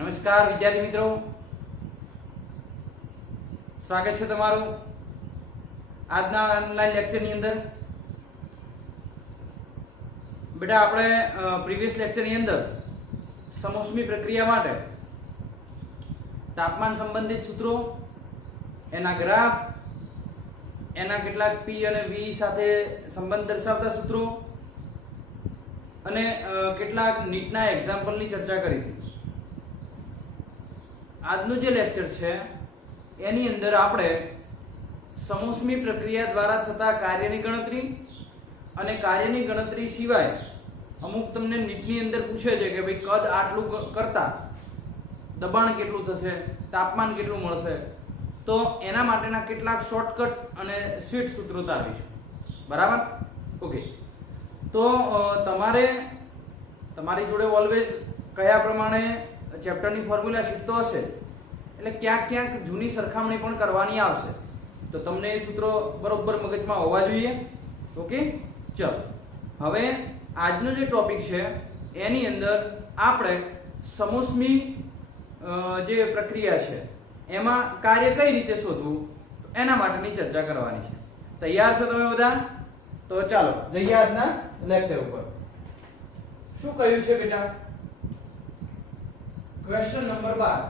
નમસ્કાર વિદ્યાર્થી મિત્રો, સ્વાગત છે તમારું આજના ઓનલાઈન લેક્ચરની અંદર। બેટા આપણે પ્રીવિયસ લેક્ચરની અંદર સમોષ્મી પ્રક્રિયા માટે તાપમાન સંબંધિત સૂત્રો, એના ગ્રાફ, એના કેટલાક પી અને વી સાથે સંબંધ દર્શાવતા સૂત્રો અને કેટલાક નીટના એક્ઝામ્પલની ચર્ચા કરી હતી। આજનું જે લેક્ચર છે એની અંદર આપણે સમોષ્મી પ્રક્રિયા દ્વારા થતા કાર્યની ગણતરી અને કાર્યની ગણતરી સિવાય અમુક તમને નીટની અંદર પૂછે છે કે ભાઈ કદ આટલું કરતા દબાણ કેટલું થશે, તાપમાન કેટલું મળશે, તો એના માટેના કેટલાક શોર્ટકટ અને સ્વીટ સૂત્રો તારવીશું। બરાબર? ઓકે, તો તમારે તમારી જોડે ઓલવેઝ કયા પ્રમાણે ચેપ્ટરની ફોર્મ્યુલા શીટ તો હશે, એટલે ક્યાંક ક્યાંક જૂની સરખામણી પણ કરવાની આવશે, તો તમને એ સૂત્રો બરોબર મગજમાં હોવા જોઈએ। ઓકે, ચલો હવે આજનો જે ટોપિક છે એની અંદર આપણે સમોષ્મી જે પ્રક્રિયા છે એમાં કાર્ય કઈ રીતે શોધવું એના માટેની ચર્ચા કરવાની છે। તૈયાર છો તમે બધા? તો ચાલો જઈએ આજના લેક્ચર ઉપર। શું કહ્યું છે બેટા? क्वेश्चन नंबर 12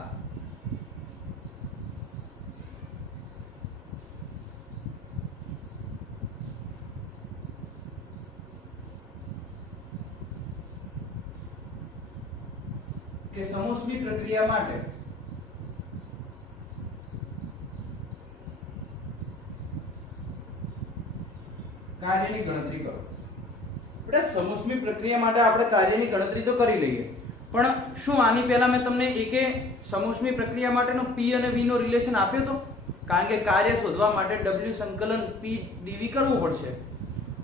કે સમોષ્મી પ્રક્રિયા માટે કાર્યની ગણતરી કરો। બેટા સમોષ્મી પ્રક્રિયા માટે આપણે કાર્યની ગણતરી તો કરી લઈએ, પણ શું આની પહેલા મેં તમને એકે સમોષ્મી પ્રક્રિયા માટેનો P અને V નો રિલેશન આપ્યો તો? કારણ કે કાર્ય શોધવા માટે W સંકલન P dV કરવું પડશે।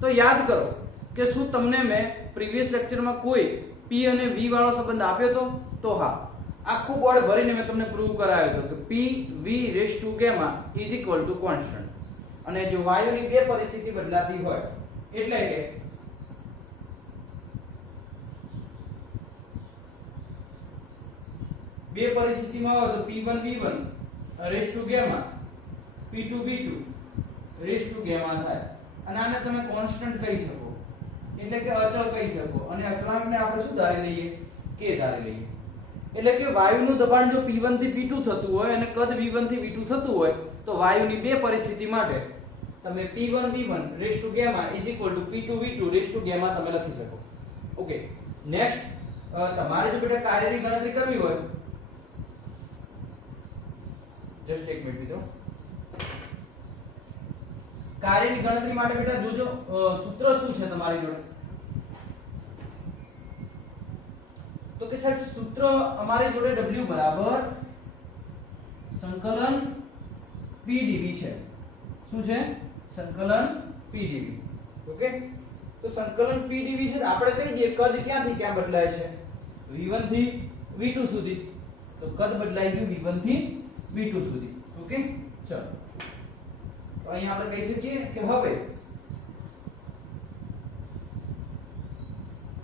તો યાદ કરો કે શું તમને મેં પ્રીવિયસ લેક્ચરમાં કોઈ P અને V વાળો સંબંધ આપ્યો તો? તો હા, આખું બોર્ડ ભરીને મેં તમને પ્રૂવ કરાવ્યો હતો કે P V raise to gamma is equal to constant. અને જો વાયુની બે પરિસ્થિતિ બદલાતી હોય એટલે કે બે પરિસ્થિતિમાં હોય તો P1 V1 raise to gamma P2 V2 raise to gamma થાય, અને આને તમે કોન્સ્ટન્ટ કહી શકો, એટલે કે અચળ કહી શકો, અને અચળાંકને આપણે શું ધારી લઈએ? K ધારી લઈએ। એટલે કે વાયુનું દબાણ જો P1 થી P2 થતું હોય અને કદ V1 થી V2 થતું હોય તો વાયુની બે પરિસ્થિતિ માટે તમે P1 V1 raise to gamma is equal to P2 V2 raise to gamma તમે લખી શકો। ઓકે, નેક્સ્ટ તમારે જો બેટા કાર્યની ગણતરી કરવી હોય, જસ્ટ એક મિનિટ મિત્રો, કાર્યની ગણતરી માટે બેટા જોજો સૂત્ર શું છે તમારી જોડે? તો કે સાહેબ સૂત્ર અમારી જોડે W બરાબર સંકલન P dV છે। શું છે? સંકલન P dV। ઓકે, તો સંકલન P dV છે, આપણે કહી દઈએ કદ ક્યાંથી ક્યાં બદલાય છે? V1 થી V2 સુધી, તો કદ બદલાઈ ગયું V1 થી V2 સુધી। ઓકે, ચલો તો અહીં આપણે કહી શકીએ કે હવે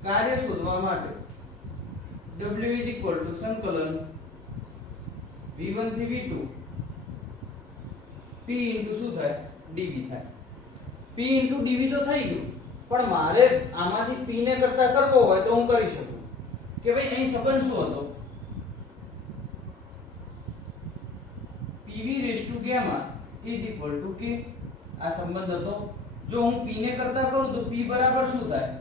કાર્ય શોધવા માટે W is equal to સંકલન V1 થી V2 P into શું થાય? dV થાય। P into dV તો થઈ ગયું, પણ મારે આમાંથી P ને કરતા કરવો હોય તો હું કરી શકું કે ભાઈ અહીં સંબંધ શું હતો? PV raised to gamma is equal to K। આ સંબંધ હતો। જો હું P ને કરતા કરું તો P બરાબર શું થાય?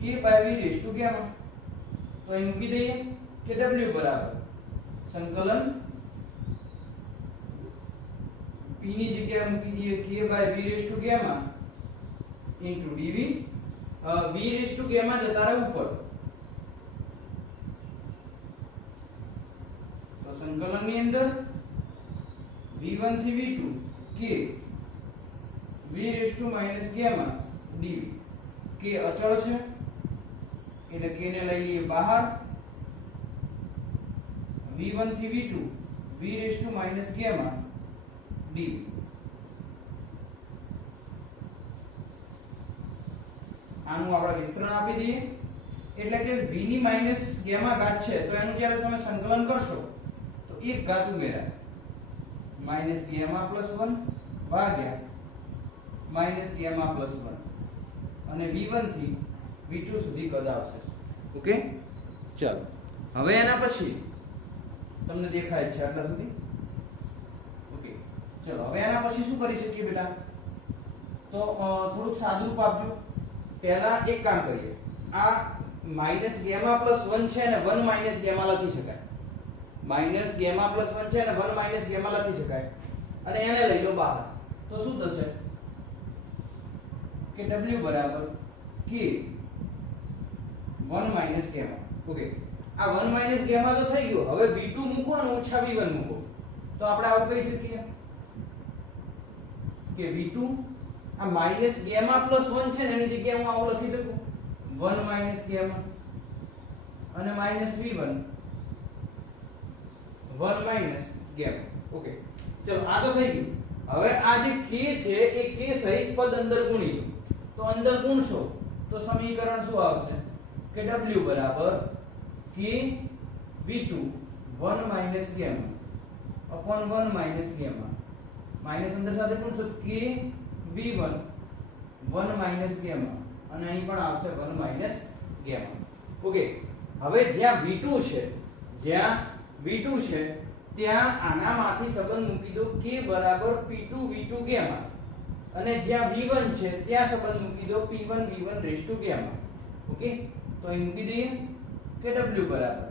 K by V raised to gamma। તો અહીં મૂકી દઈએ કે W બરાબર સંકલન P ની જગ્યાએ મૂકી દઈએ K by V raised to gamma into dV। V raised to gamma જતા રહે ઉપર, તો સંકલન ની અંદર V1 થી V2 K V raised to minus gamma dV। K અચળ છે એટલે K ને લઈ લઈએ બહાર, V1 થી V2 V raised to minus gamma dV। આનું આપણે વિસ્તરણ આપી દઈએ એટલે કે v ની માઈનસ ગામા ઘાત છે તો એનું જ્યારે તમે સંકલન કરશો તો એક ઘાત ઉમેરાય માઈનસ ગામા પ્લસ 1 ભાગ્યા માઈનસ ગામા પ્લસ 1 અને v1 થી v2 સુધી કદ આવશે. ઓકે, ચાલો હવે એના પછી તમને દેખાય છે આટલા સુધી. ઓકે, ચલો હવે એના પછી શું કરી શકીએ બેટા? તો થોડુંક સાદુરૂપ આપજો. પહેલા એક કામ કરીએ, આ માઈનસ ગામા પ્લસ 1 છે ને 1 માઈનસ ગામા લખી શકાય. માઈનસ ગામા પ્લસ 1 છે ને 1 માઈનસ ગામા લખી શકાય અને એને લઈ લો બહાર. તો શું થશે કે w બરાબર k 1 માઈનસ ગામા. ઓકે, આ 1 માઈનસ ગામા તો થઈ ગયો. હવે v2 મૂકો અને ઓછા v1 મૂકો તો આપણે આવું કહી શકીએ કે v2 આ માઈનસ ગામા પ્લસ 1 છે ને એની જગ્યાએ હું આવું લખી શકું 1 માઈનસ ગામા અને minus v1 1 minus gamma. Okay, ચલો આ તો થઈ ગયું. હવે આ જે k છે એ k સહિત પદ અંદર ગુણી લો. તો અંદર ગુણશો તો સમીકરણ શું આવશે કે w બરાબર k v2 1 minus gamma upon 1 minus gamma minus અંદર સાથે ગુણશો k v1 1 માઈનસ ગામા અને અહીં પણ આવશે 1 માઈનસ ગામા. ઓકે, હવે જ્યાં v2 છે ત્યાં આનામાંથી સંબંધ મૂકી દો k બરાબર p2 v2 ગામા અને જ્યાં v1 છે ત્યાં સંબંધ મૂકી દો p1 v1 raise to gamma. Okay, તો અહીં મૂકી દઈએ કે w બરાબર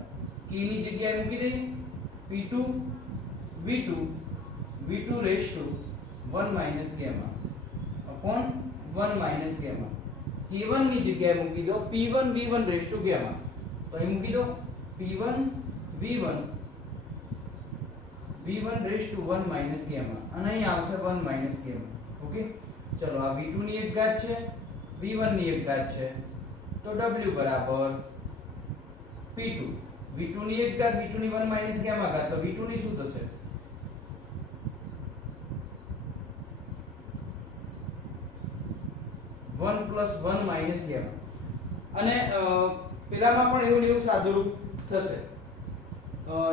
k ની જગ્યાએ મૂકી દઈએ p2 v2 v2 raise to 1 minus gamma upon 1 minus gamma. k1 ની જગ્યાએ મૂકી દો p1 v1 raise to gamma. તો અહીં મૂકી દો p1 v1 raise to 1 minus gamma અને અહીં આવશે 1 માઈનસ ગામા. ઓકે, ચલો આ v2 ની એક ઘાત છે v1 ની એક ઘાત છે તો w બરાબર p2 v2 ની એક ઘાત v2 ની 1 માઈનસ ગામા ઘાત તો v2 ની શું થશે 1 પ્લસ 1 માઈનસ ગામા. અને પેલામાં પણ એવું ને એવું સાદુરૂપ થશે.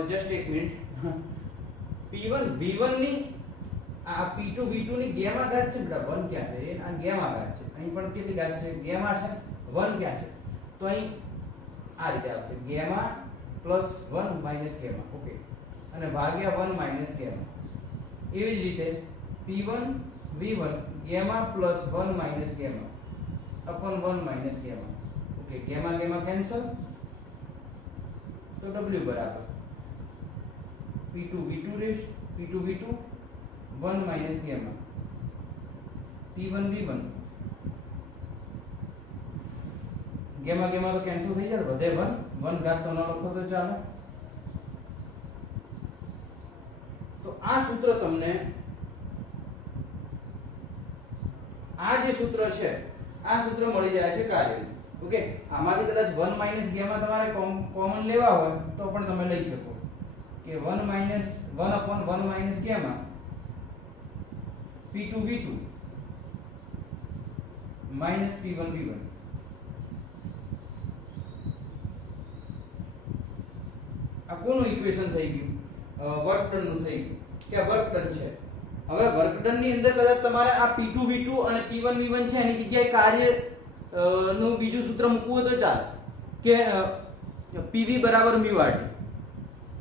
જસ્ટ એક મિનિટ. p1 v1 ની આ p2 v2 ની ગામા ઘાત છે બેટા 1 ક્યાં છે? આ ગામા ઘાત છે. અહીં પણ કેટલી ઘાત છે? ગામા છે. 1 ક્યાં છે? તો અહીં આ રીતે આવશે gamma plus 1 minus gamma. Okay, અને ભાગ્યા 1 માઈનસ ગામા. એવી જ રીતે p1 v1 gamma plus 1 minus gamma upon 1 minus gamma. Okay, gamma gamma cancel તો w બરાબર p2 v2 raise p2 v2 1 minus gamma p1 v1 gamma gamma તો cancel થઈ જાય, વધે 1 ઘાત તો ન લખો તો ચાલે. તો આ સૂત્ર તમને આ જે સૂત્ર છે આ સૂત્ર મળી જાય છે કાર્યનું. ઓકે, આમાંથી કદાચ 1 માઈનસ ગામા તમારે કોમન લેવા હોય તો પણ તમે લઈ શકો કે 1 minus 1 upon 1 minus gamma p2 v2 minus p1 v1. આ કોનું ઇક્વેશન થઈ ગયું? વર્ક ડન નું થઈ ગયું કે વર્ક ડન છે. હવે વર્ક ડન ની અંદર કદાચ તમારે આ p2 v2 અને p1 v1 છે એની જગ્યાએ કાર્ય નું બીજું સૂત્ર મૂકવું હોય તો ચાલે કે pv બરાબર μ rt.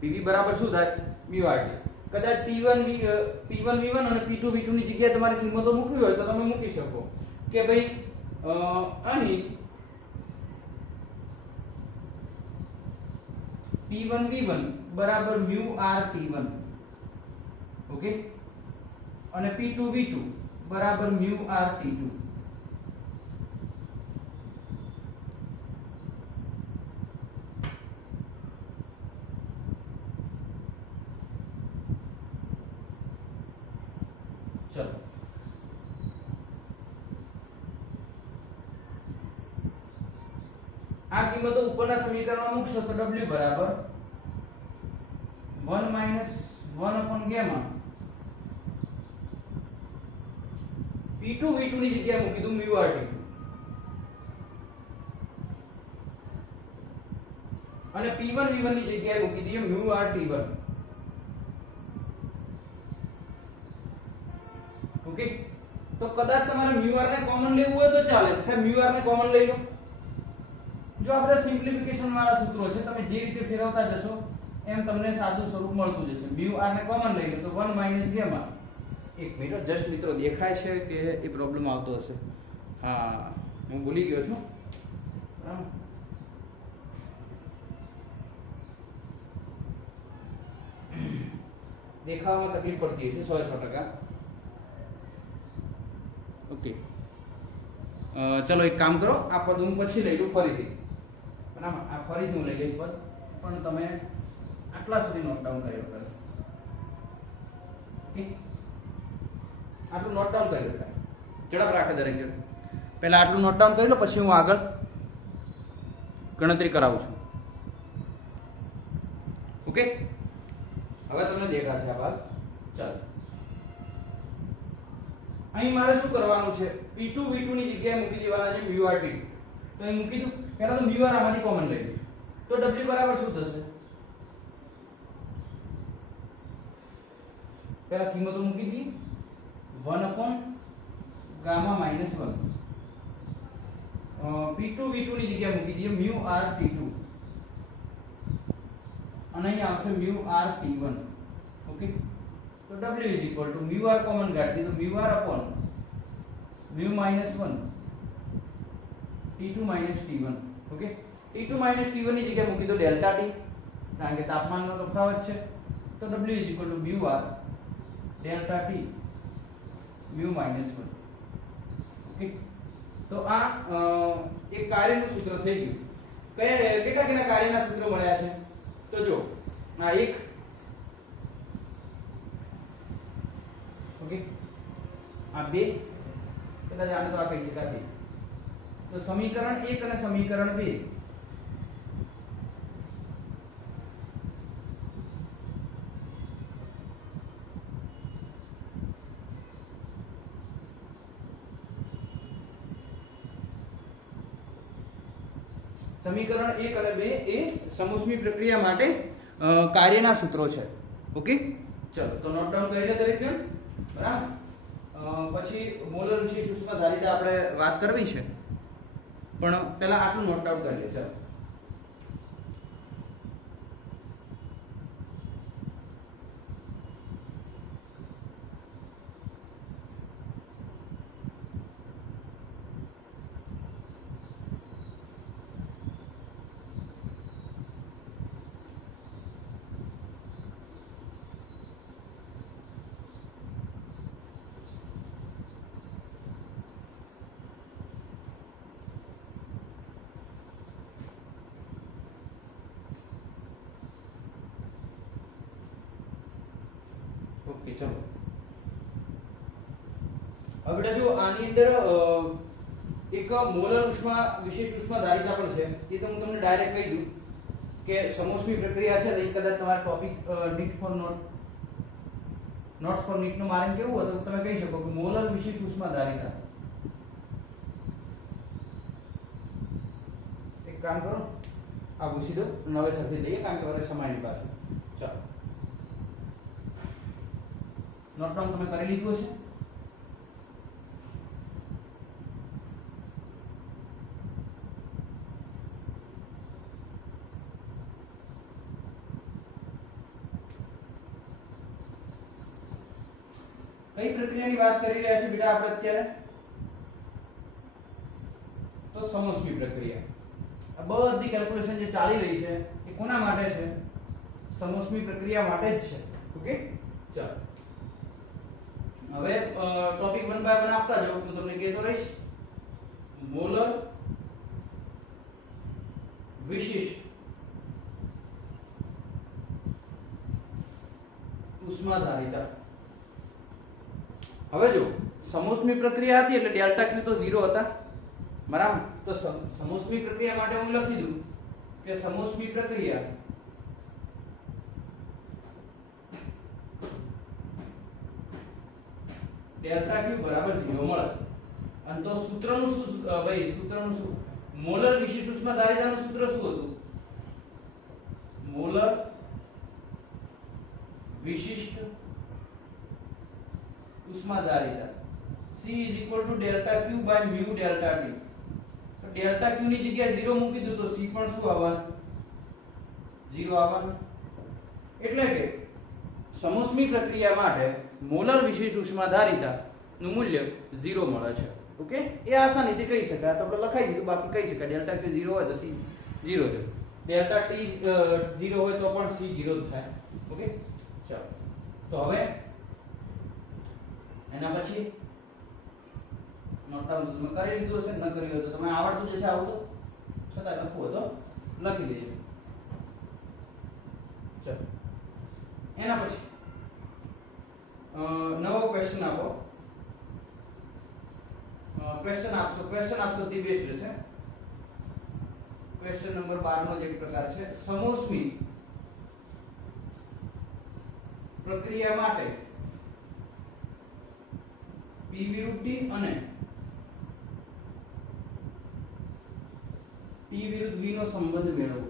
pv બરાબર શું થાય? μ rt. કદાચ p1 v1 અને p2 v2 ની જગ્યાએ તમારે કિંમતો મૂકવી હોય તો તમે મૂકી શકો કે ભાઈ અહીં p1 v1 બરાબર μ rt1. ઓકે, અને p2 v2 બરાબર μ rt2. ચલો આ કિંમતો ઉપરના સમીકરણમાં મૂકશો તો w બરાબર 1 minus 1 upon gamma p2 v2 ની જગ્યાએ મૂકી દઉં μ rt2 અને P1 V1 ની જગ્યાએ મૂકી દઈએ mu r T1. ઓકે, તો કદાચ તમારે mu r ને કોમન લેવું હોય તો ચાલે. સાહેબ mu r ને કોમન લઈ લો. જો આપણે સિમ્પ્લિફિકેશન વાળા સૂત્રો છે, તમે જે રીતે ફેરવતા જશો એમ તમને સાદું સ્વરૂપ મળતું જશે. mu r ને કોમન લઈ લો તો 1 - gamma. એક મિનિટ જસ્ટ મિત્રો, દેખાય છે કે એ પ્રોબ્લેમ આવતો હશે? હા, હું ભૂલી ગયો છું. બરાબર, દેખાવામાં તકલીફ પડતી હશે 100%. ઓકે, ચલો એક કામ કરો, આ પદ હું પછી લઈ લઉં ફરીથી. બરાબર, આ ફરીથી હું લઈ લઈશ પદ, પણ તમે આટલા સુધી નોટ ડાઉન કરી લો. ઓકે, આટલું નોટ ડાઉન કરી લો. ઝડપ રાખે દરેક જણ. પહેલા આટલું નોટ ડાઉન કરી લો, પછી હું આગળ ગણતરી કરાવું છું. ઓકે, હવે તમને દેખાશે આ ભાગ. ચાલો, અહીં મારે શું કરવાનું છે? P2 V2 ની જગ્યાએ મૂકી દેવાના છે mu r T2. તો અહીં મૂકી દઉં. પહેલા તો mu r આમાંથી કોમન લઈ લઈએ. તો W બરાબર શું થશે? પહેલા કિંમતો મૂકી દઈએ. 1/gamma - 1. P2 V2 ની જગ્યાએ મૂકી દઈએ mu r T2. અને અહીં આવશે mu r T1. ઓકે, તો W mu r કોમન કાઢી તો mu r upon mu - 1 T2 - T1. Okay, T2 - T1 ની જગ્યાએ મૂકી દો ડેલ્ટા T, કારણ કે તાપમાનનો તફાવત છે. તો W mu r delta T mu - 1. Okay, તો આ એક કાર્યનું સૂત્ર થઈ ગયું. કેટલા કાર્યના સૂત્રો મળ્યા છે? તો જો આ એક, ઓકે, આ બે, કદાચ આને તો આ કહી શકાય બે. તો સમીકરણ 1 અને સમીકરણ 2. સમીકરણ 1 અને 2 એ સમોષ્મી પ્રક્રિયા માટે કાર્યના સૂત્રો છે. ઓકે, ચલો તો નોટ ડાઉન કરી લે દરેક જણ. બરાબર, પછી મોલર વિશેષ ઉષ્માધારિતા આપણે વાત કરવી છે, પણ પહેલા આટલું નોટ ડાઉન કરી લે. ચલો, ઓકે, ચલો હવે બેટા જો આની અંદર એક મોલર ઉષ્મા વિશેષ ઉષ્માધારિતા પણ છે. એ તો હું તમને ડાયરેક્ટ કહી દઉં કે સમોષ્મી પ્રક્રિયા છે. તો કદાચ તમારા topic NEET for notes for NEET નો મારે કેવું હોય તો તમે કહી શકો કે મોલર વિશેષ ઉષ્માધારિતા. એક કામ કરો, આ ભૂસી દો, નવેસરથી લઈએ કારણ કે વર્ષ સમયની પાસે. ચાલો, નોટ ડાઉન તમે કરી લીધું હશે. કઈ પ્રક્રિયાની વાત કરી રહ્યા છે બેટા આપણે અત્યારે? તો સમોષ્મી પ્રક્રિયા. આ બધી કેલ્ક્યુલેશન જે ચાલી રહી છે એ કોના માટે છે? સમોષ્મી પ્રક્રિયા માટે જ છે. ઓકે, ચાલો હવે ટોપિક 1 બાય 1 આપતા જાઓ, હું તમને કહેતો રહીશ. મોલર વિશિષ્ટ ઉષ્માધારિતા. હવે જો સમોષ્મી પ્રક્રિયા હતી એટલે ડેલ્ટા ક્યુ તો 0 હતા. બરાબર, તો સમોષ્મી પ્રક્રિયા માટે હું લખી દઉં કે સમોષ્મી પ્રક્રિયા ડેલ્ટા ક્યુ બરાબર 0 મળે. અને તો સૂત્રનું શું ભાઈ? સૂત્રનું શું? મોલર વિશિષ્ટ ઉષ્માધારિતાનું સૂત્ર શું હતું? મોલર વિશિષ્ટ ઉષ્માધારિતા C = delta Q by mu delta T. તો ડેલ્ટા Q ની જગ્યાએ 0 મૂકી દો તો C પણ શું આવવાનું? 0 આવવાનું. એટલે કે સમોષ્મી પ્રક્રિયા માટે મોલર વિશિષ્ટ ઉષ્માધારિતા નું મૂલ્ય 0 મળે છે. ઓકે, એ આસાનીથી કહી શકાય. તો આપણે લખાઈ દીધું, બાકી કહી શકાય ડેલ્ટા Q 0 હોય તો C 0 છે, ડેલ્ટા T 0 હોય તો પણ C 0 જ થાય. ઓકે, ચાલો તો હવે એના પછી નોટ ડાઉન તમે કરી લીધું હશે, ન કર્યું હોય તો તમે આવડતું જશે, આવું તો છતાં લખવું હોય તો લખી દેજો. ચાલો એના પછી નવો ક્વેશ્ચન આપો. ક્વેશ્ચન આપશો તે બેસ્ટ રહેશે. ક્વેશ્ચન નંબર 12 નો જ એક પ્રકાર છે. સમોષ્મી પ્રક્રિયા માટે P વિરુદ્ધ T અને T વિરુદ્ધ V નો સંબંધ મેળવો.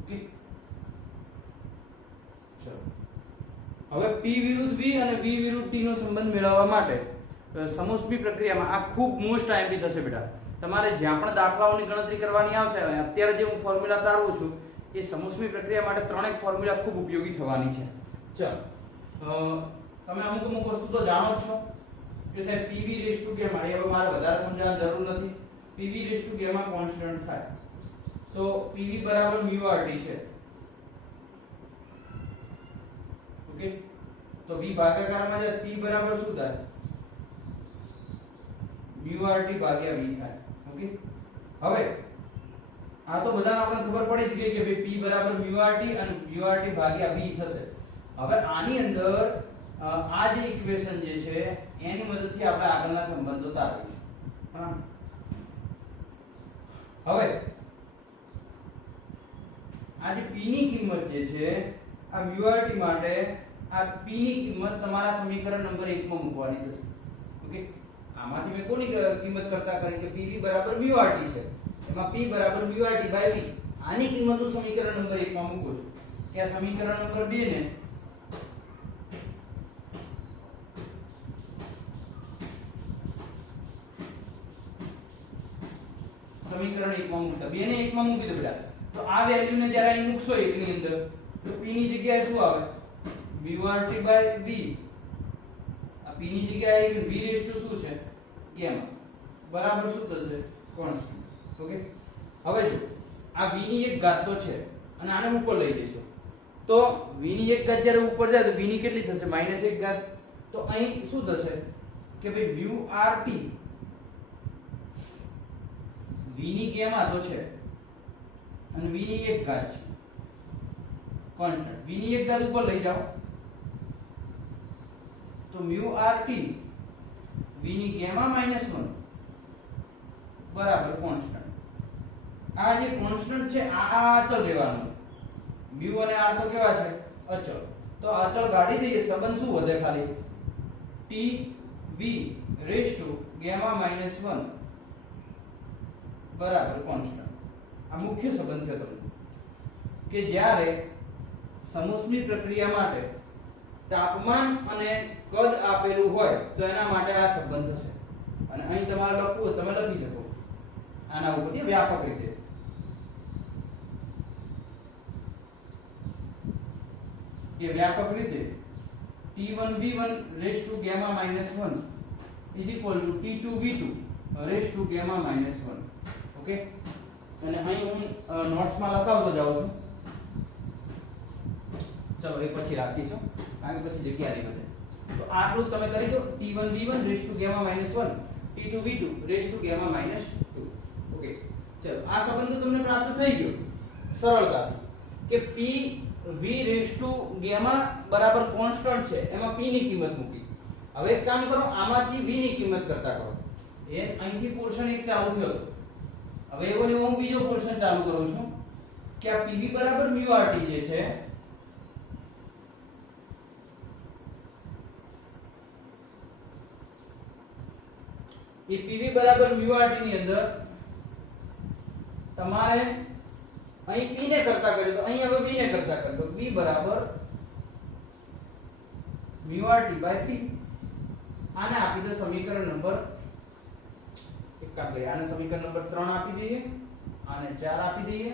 ઓકે, ચલો હવે P વિરુદ્ધ V અને V વિરુદ્ધ T નો સંબંધ મેળવવા માટે સમોષ્મી પ્રક્રિયામાં આ ખૂબ મોસ્ટ આઈએમપી થશે બેટા. તમારે જ્યાં પણ દાખલાઓની ગણતરી કરવાની આવશે, અત્યારે જે હું ફોર્મ્યુલા તારવું છું એ સમોષ્મી પ્રક્રિયા માટે ત્રણેય ફોર્મ્યુલા ખૂબ ઉપયોગી થવાની છે. ચલો તમે અમુક વસ્તુ તો જાણો જ છો કે સાહેબ PV રેઝ ટુ ગામા, એ હવે મારે વધારે સમજાવવાની જરૂર નથી. PV raise to gamma constant થાય તો PV બરાબર μRT છે. ઓકે, તો V ભાગાકારમાં જાય P બરાબર શું થાય? μRT ભાગ્યા V થાય. ઓકે, હવે આ તો બધાને આપણને ખબર પડી જ ગઈ કે ભાઈ P બરાબર μRT અને μRT ભાગ્યા V થશે. હવે આની અંદર આ જે ઇક્વેશન જે છે એની મદદથી આપણે આગળના સંબંધો તારવીશું. હા, હવે આ જે P ની કિંમત જે છે આ μRT માટે આ P ની કિંમત તમારા સમીકરણ નંબર 1 માં મૂકવાની થશે. ઓકે, આમાંથી મેં કોની કિંમત કરતા કરી કે PV બરાબર μRT છે, એમાં P બરાબર μRT બાય V. આની કિંમત હું સમીકરણ નંબર 1 માં મૂકું છું કે આ સમીકરણ નંબર 2 ને સમીકરણ 1 માં મૂકતા 2 ને 1 માં મૂકી દો બેટા. તો આ વેલ્યુ ને જ્યારે અહીં મૂકશો 1 ની અંદર તો P ની જગ્યાએ શું આવે? μRT by V. આ P ની જગ્યાએ V રેઝ ટુ શું છે? ગામા બરાબર શું થશે? કોન્સ્ટન્ટ. ઓકે, હવે જો આ V ની એક ઘાત તો છે અને આને ઉપર લઈ જઈશું તો V ની એક ઘાત જ્યારે ઉપર જાય તો V ની કેટલી થશે? -1 ઘાત. તો અહીં શું થશે કે ભાઈ μRT V ની ગામા તો છે અને V ની એક ઘાત છે કોન્સ્ટન્ટ. V ની એક ઘાત ઉપર લઈ જાઓ તો μRT V ની ગામા -1 બરાબર કોન્સ્ટન્ટ. આ જે કોન્સ્ટન્ટ છે આ અચળ રહેવાનું. μ અને r તો કેવા છે? અચળ. તો અચળ કાઢી દઈએ, સંબંધ શું વધે? ખાલી T V raise to gamma -1 બરાબર કોન્સ્ટન્ટ. આ મુખ્ય સંબંધ છે તમને કે જ્યારે સમોષ્મી પ્રક્રિયા માટે તાપમાન અને કદ આપેલું હોય તો એના માટે આ સંબંધ થશે. અને અહીં તમારે લખવું હોય તમે લખી શકો આના ઉપરથી વ્યાપક રીતે કે વ્યાપક રીતે T1 V1 raise to gamma -1 is equal to T2 V2 raise to gamma -1. Okay, અને અહીં હું નોટ્સમાં લખાવતો જાઉં છું. ચલો એક પછી રાખીશું કારણ કે પછી જગ્યા નહીં વધે. તો આટલું તમે કરી દો. T1 V1 raise to gamma -1 T2 V2 raise to gamma -2. Okay, ચલો આ સંબંધ તમને પ્રાપ્ત થઈ ગયો સરળતાથી કે P V raise to gamma બરાબર કોન્સ્ટન્ટ છે, એમાં P ની કિંમત મૂકી. હવે એક કામ કરો, આમાંથી V ની કિંમત કરતા કરો. એ અહીંથી પોર્શન એક ચાલુ થયો. હવે એવો ને હું બીજો પોર્શન ચાલુ કરું છું કે આ PV બરાબર μRT જે છે એ PV બરાબર μRT ની અંદર તમારે અહીં p ને કરતા કર્યો તો અહીં હવે b ને કરતા કર તો b બરાબર μrt / p. આને આપી દો સમીકરણ નંબર એક કામ કરીએ, આને સમીકરણ નંબર 3 આપી દઈએ, આને 4 આપી દઈએ,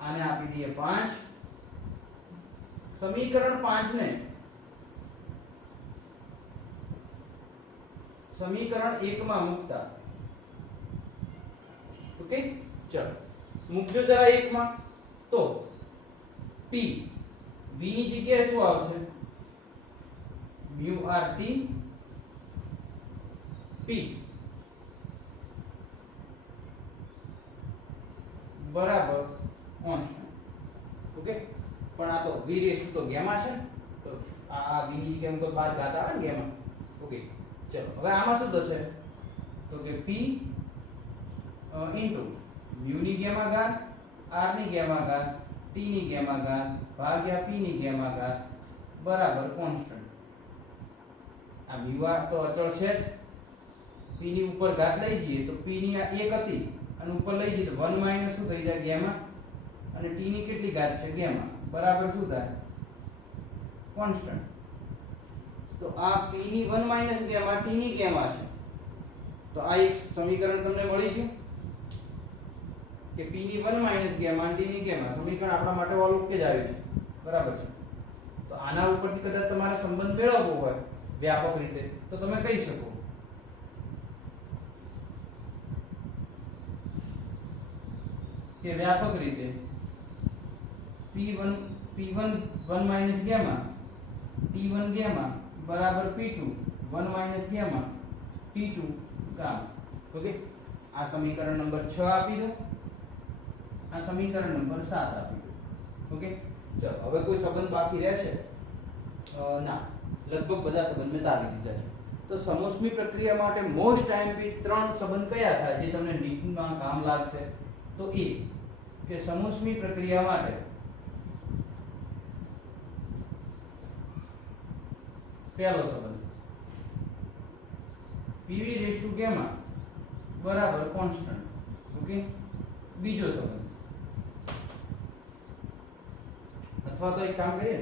આને આપી દઈએ 5. સમીકરણ 5 ને સમીકરણ 1 માં મૂકતા, ઓકે ચલો મૂકજો જરા 1 માં, તો p v ની જગ્યાએ શું આવશે μrt p બરાબર કોન્સ્ટન્ટ. ઓકે પણ આ તો v રેસ તો ગેમા છે, તો આ v ની કેમ તો બાર ઘાત આવે ને ગેમા. ઓકે ચલો હવે આમાં શું થશે તો કે p ઇન્ટુ mu ની ગેમા ઘાત r ની ગેમા ઘાત t ની ગેમા ઘાત ભાગ્યા p ની ગેમા ઘાત બરાબર કોન્સ્ટન્ટ. આ mu r તો અચળ છે જ, p ની ઉપર ઘાત લઈ જઈએ તો p ની આ 1 હતી અને ઉપર લઈ જઈએ તો 1 માઈનસ શું થઈ જાય ગેમા, અને t ની કેટલી ઘાત છે ગેમા બરાબર શું થાય કોન્સ્ટન્ટ. તો આ p ની 1 માઈનસ ગેમા t ની ગેમા છે, તો આ એક સમીકરણ તમને મળી ગયું કે p ની 1 માઈનસ ગેમા t ની ગેમા. સમીકરણ આપણા માટે ઓલ ઓકે જ આવ્યું છે, બરાબર છે. તો આના ઉપરથી કદાચ તમારે સંબંધ મેળવવો હોય વ્યાપક રીતે તો તમે કહી શકો કે વ્યાપક રીતે p1 1 minus gamma t1 gamma બરાબર p2 1 minus gamma t2 gamma. Okay આ સમીકરણ નંબર 6 આપી દો, આ સમીકરણ નંબર 7 આપી દો. ઓકે ચલો હવે કોઈ સંબંધ બાકી રહેશે ના, લગભગ બધા સંબંધ મેં તારી દીધા છે. તો સમોષ્મી પ્રક્રિયા માટે મોસ્ટ આઈએમપી 3 સંબંધ કયા થાય જે તમને નીટમાં કામ લાગશે? તો એ કે સમોષ્મી પ્રક્રિયા માટે પહેલો સંબંધ pv રેઝ ટુ ગેમા બરાબર કોન્સ્ટન્ટ. ઓકે બીજો સંબંધ, અથવા તો એક કામ કરીએ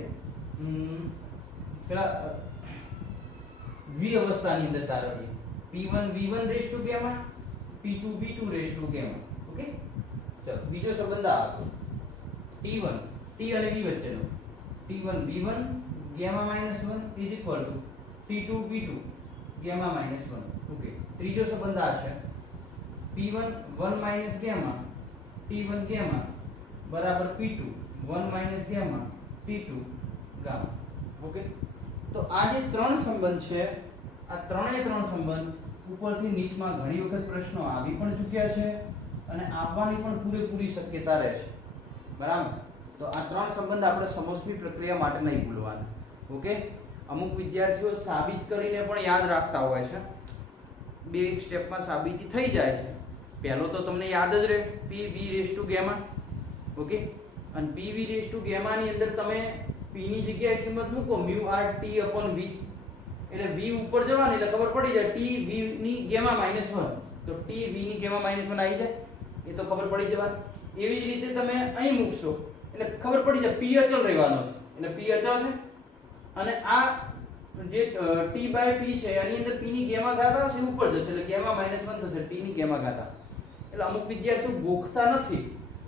પેલા v અવસ્થાની અંદર તારવીએ p1 v1 raise to gamma p2 v2 raise to gamma. Okay ચલો બીજો સંબંધ આ હતો t1 t અને v વચ્ચેનો t1 v1 gamma -1 is equal to t2 v2 gamma -1. Okay ત્રીજો સંબંધ આ છે p1 1 minus gamma t1 gamma બરાબર p2 1 minus gamma t2 gamma. Okay તો આ જે 3 સંબંધ છે, આ ત્રણે 3 સંબંધ ઉપરથી નીટમાં ઘણી વખત પ્રશ્નો આવી પણ ચૂક્યા છે અને આવવાની પણ પૂરેપૂરી શક્યતા રહે છે, બરાબર. તો આ 3 સંબંધ આપણે સમોષ્મી પ્રક્રિયા માટે નહીં ભૂલવાના. ઓકે અમુક વિદ્યાર્થીઓ સાબિત કરીને પણ યાદ રાખતા હોય છે, બે સ્ટેપમાં સાબિતી થઈ જાય છે. પહેલો તો તમને યાદ જ રહે p v raise to gamma. Okay અને p v raise to gamma ની અંદર તમે p ની જગ્યાએ કિંમત મૂકો μ r t / v, એટલે v ઉપર જવાની એટલે ખબર પડી જાય t v ની ગેમા -1, તો t v ની ગેમા -1 આવી જાય એ તો ખબર પડી જવાની. એવી જ રીતે તમે અહીં મૂકશો એટલે ખબર પડી જાય p અચળ રહેવાનો છે, એટલે p અચળ છે અને આ જે t / p છે એની અંદર p ની ગેમા ઘાત આવશે ઉપર જશે એટલે ગેમા -1 થશે, t ની ગેમા ઘાત. એટલે અમુક વિદ્યાર્થીઓ ગોખતા નથી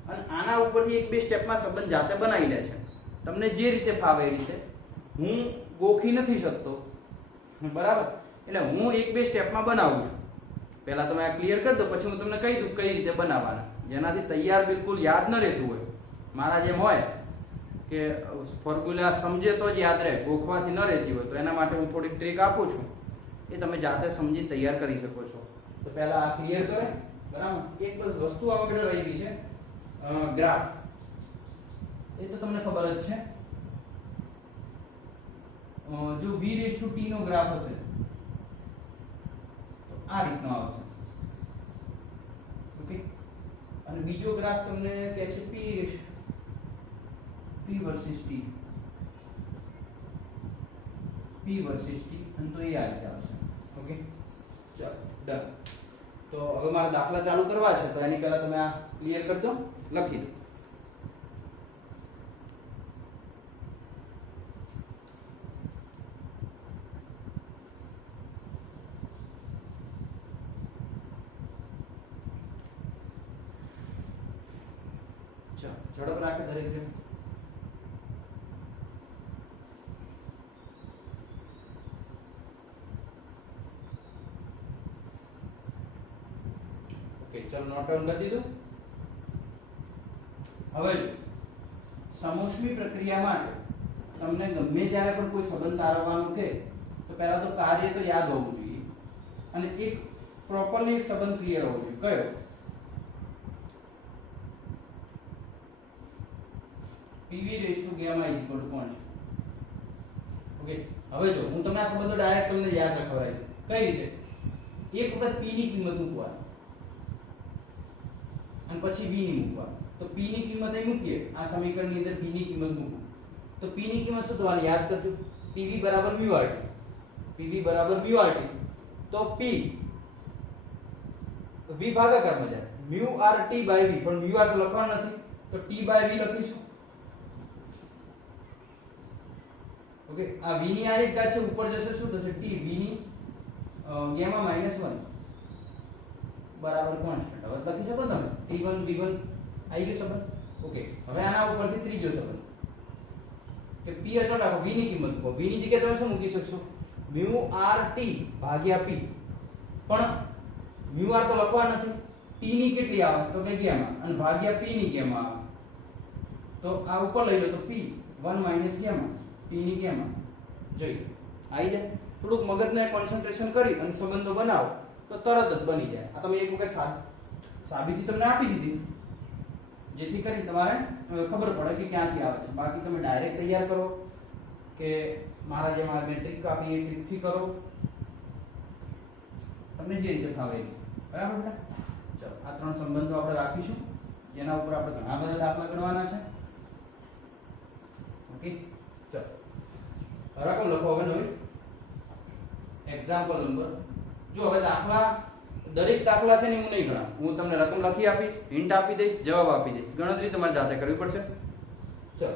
અને આના ઉપરથી એક બે સ્ટેપમાં સંબંધ જાતે બનાવી લે છે. તમને જે રીતે ફાવે એ રીતે, હું ગોખી નથી શકતો, બરાબર. એટલે હું એક બે સ્ટેપમાં બનાવું છું. પહેલા તમે આ ક્લિયર કરી દો પછી હું તમને કહી દઉં કઈ રીતે બનાવવાના, જેનાથી તૈયાર બિલકુલ યાદ ન રહેતું હોય. મારા જેમ હોય કે ફોર્મ્યુલા સમજે તો જ યાદ રહે, ગોખવાથી ન રહેતી હોય, તો એના માટે હું થોડીક ટ્રીક આપું છું, એ તમે જાતે સમજી તૈયાર કરી શકો છો. તો પહેલા આ ક્લિયર કરે, બરાબર. એક વસ્તુ આપણે રહી ગઈ છે ગ્રાફ, એ તો તમને ખબર જ છે. જો v રેઝ ટુ t નો ગ્રાફ હશે તો આ રીતનો આવશે. ઓકે અને બીજો ગ્રાફ તમને કહે છે p વર્સિસ t, અને તો એ આ રીતે આવશે. ઓકે ચાલો ડન. તો હવે મારા દાખલા ચાલુ કરવા છે, તો એની પહેલા તમે આ ક્લિયર કરી દો, લખી દો. ચાલો ઝડપ રાખે દરેક જણ. ઓકે ચલો નોટ ડાઉન કરી દીધું. હવે જો સમોષ્મી પ્રક્રિયા માટે તમને ગમે ત્યારે પણ કોઈ સંબંધ તારવવાનું કે તો પહેલા તો કાર્ય તો યાદ હોવું જોઈએ અને એક પ્રોપરલી એક સંબંધ ક્લિયર હોવો જોઈએ. કયો? PV raise to gamma is equal to કોણ છે? ઓકે હવે જો હું તમને આ સંબંધો ડાયરેક્ટ તમને યાદ રખવાય કઈ રીતે? એક વખત p ની કિંમત મૂકવાની અને પછી v ની મૂકવાની. તો p ની કિંમત અહીં મૂકીએ આ સમીકરણની અંદર p ની કિંમત મૂકો તો p ની કિંમત શું થવાની યાદ કરજો. PV બરાબર μ RT. PV બરાબર μ RT તો p v ભાગાકારમાં જાય μ RT બાય v પણ μ R તો લખવાનું નથી તો t બાય v લખીશું. ઓકે આ v ની આ એક ઘાત છે ઉપર જશે શું થશે t v ની ગામા -1 બરાબર કોન્સ્ટન્ટ. હવે લખી શકો તમે t1 v1 આવી ગયો સંબંધ. ઓકે હવે આના ઉપરથી ત્રીજો સંબંધ કે p અચળ રાખો v ની કિંમત મૂકો. v ની જગ્યાએ તમે શું મૂકી શકશો? μ RT ભાગ્યા p પણ μ R તો લખવા નથી. t ની કેટલી આવે તો કે ગામા અને ભાગ્યા p ની ગામા આવે તો આ ઉપર લઈ લો તો p 1 ગામા p ની ગામા જોઈ આવી જાય. થોડુંક મગજને કોન્સન્ટ્રેશન કરી અને સંબંધો બનાવો તો તરત જ બની જાય. આ તમે એક વખત સાબિતી તમને આપી દીધી જેથી કરી તમારે ખબર પડે કે ક્યાંથી આવે છે. બાકી તમે ડાયરેક્ટ તૈયાર કરો કે મારા જેમ આ ટ્રીક આપી એ ટ્રીકથી કરો તમને જે રીતે ફાવે બરાબર બેટા. ચલો આ ત્રણ સંબંધો આપણે રાખીશું જેના ઉપર આપણે ઘણા બધા દાખલા ગણવાના છે. ઓકે ચલો રકમ લખો હવે નવી એક્ઝામ્પલ નંબર. જો હવે દાખલા દરેક દાખલા છે ને હું નહીં ગણાવું. હું તમને રકમ લખી આપીશ, હિન્ટ આપી દઈશ, જવાબ આપી દઈશ. ગણતરી તમારે જાતે કરવી પડશે. ચલો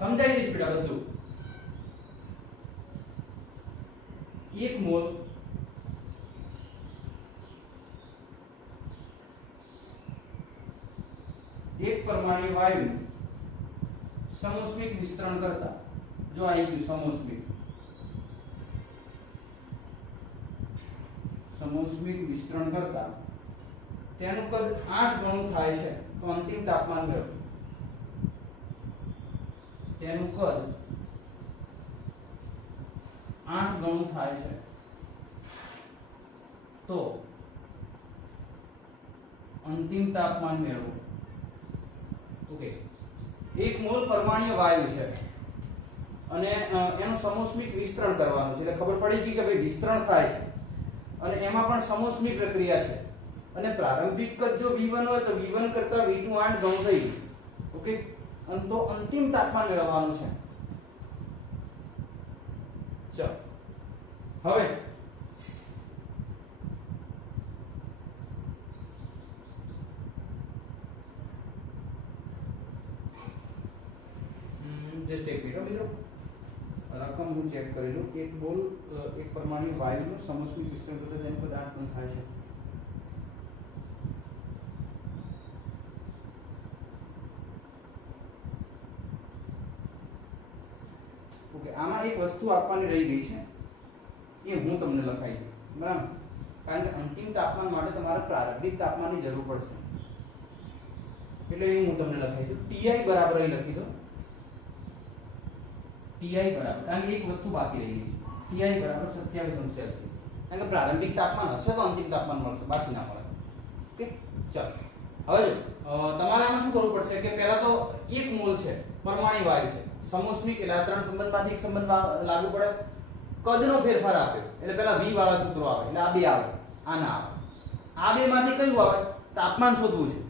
સમજાવી દઈશ બેટા બધું. 1 મોલ એક પરમાણુ વાયુ સમોષ્મિક વિસ્તરણ કરતા જો આવી ગયું સમોષ્મિક વિસ્તરણ કરતા તેનું કદ 8 ગણું થાય છે તો અંતિમ તાપમાન મેળવો. તેનું કદ 8 ગણું થાય છે તો અંતિમ તાપમાન મેળવો. ઓકે 1 મોલ પરમાણ્વીય વાયુ છે અને એનું સમોષ્મિક વિસ્તરણ કરવાનું છે એટલે ખબર પડી ગઈ કે ભાઈ વિસ્તરણ થાય છે અને એમાં પણ સમોષ્મિક પ્રક્રિયા છે અને પ્રારંભિક કદ જો V1 હોય તો V1 કરતા V2 8 ગણું થઈ ગયું. ઓકે અને તો અંતિમ તાપમાન મેળવવાનું છે. ચલો હવે જસ્ટ એક મિનિટ મિત્રો રકમ હું ચેક કરી લઉં. એક બોલ એક પરમાણુ વાયુનું સમોષ્મિક વિસ્તરણ કરતા તેનું કદ 8 ગણું થાય છે. ઓકે આમાં એક વસ્તુ આપવાની રહી ગઈ છે એ હું તમને લખાઈ દઉં બરાબર. કારણ કે અંતિમ તાપમાન માટે તમારે પ્રારંભિક તાપમાનની જરૂર પડશે એટલે એ હું તમને લખાઈ દઉં. Ti બરાબર અહીં લખી દો. Ti બરાબર કારણ કે એક વસ્તુ બાકી રહી ગઈ છે. Ti બરાબર 27 અંશ સેલ્સિયસ. કારણ કે પ્રારંભિક તાપમાન હશે તો અંતિમ તાપમાન મળશે બાકી ના મળે. ઓકે ચાલો હવે તમારે આમાં શું કરવું પડશે કે પહેલા તો 1 મોલ છે પરમાણુ વાયુ છે સમોષ્મિક એટલે આ ત્રણ સંબંધમાંથી એક સંબંધ લાગુ પડે. કદનો ફેરફાર આપ્યો એટલે પહેલા v વાળા સૂત્રો આવે એટલે આ બે આવે આ ના આવે. આ બે માંથી કયું આવે? તાપમાન શોધવું છે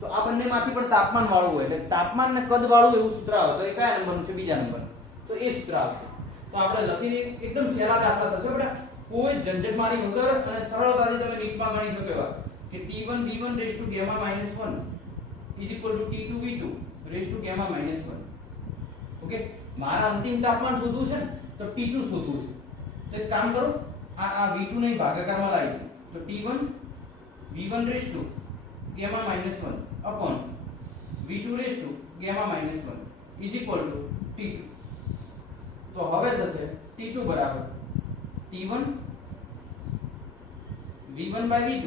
તો આ બંનેમાંથી પણ તાપમાન વાળું હોય એટલે તાપમાન ને કદ વાળું એવું સૂત્ર આવે તો એ કયા નંબરનું છે? બીજા નંબર તો એ સૂત્ર આવશે. તો આપણે લખી એકદમ સહેલા દાખલા થશે બેટા કોઈ ઝંઝટમારી વગર અને સરળતાથી તમે નીટમાં ગણી શકો એવા કે T1 V1 raise to gamma -1 is equal to T2 V2 raise to gamma -1. Okay મારા અંતિમ તાપમાન શોધવું છે તો T2 શોધવું છે તો એક કામ કરો આ V2 ને ભાગાકારમાં લાવી દો તો T1 V1 raise to gamma -1 upon v2 raise to gamma minus 1 is equal to t2. તો હવે થશે t2 બરાબર t1 v1 by v2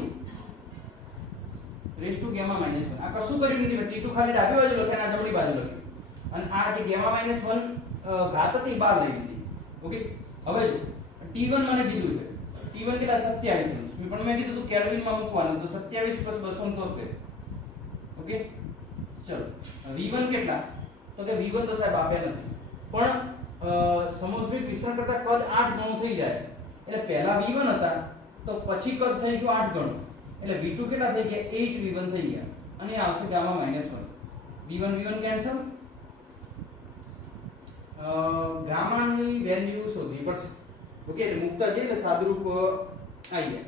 raise to gamma minus 1. આ કશું કર્યું નથી, મેં t2 ખાલી ડાબી બાજુ લખ્યા અને આ જમણી બાજુ લખ્યું, અને આ જે ગામા માઈનસ 1 ઘાત હતી બહાર લઈ લીધી. ઓકે, હવે જો t1 મને કીધું છે, t1 કેટલા 27 પણ મેં કીધું તું કેલ્વિન માં મૂકવાનું, તો 27 + 273. ઓકે, ચલો v1 કેટલા, તો કે v1 તો સાહેબ આપ્યા નથી, પણ સમોષ્મિક વિસ્તરણ કરતા કદ 8 ગણું થઈ જાય, એટલે પહેલા v1 હતા તો પછી કદ થઈ ગયું 8 ગણું, એટલે v2 કેટલા થઈ ગયા 8v1 થઈ ગયા, અને આવશે ગામા માઈનસ 1. v1 કેન્સલ, ગામાની વેલ્યુ શોધવી પડશે. ઓકે, એટલે મુક્તા જઈએ એટલે સાદુરૂપ આવી જાય.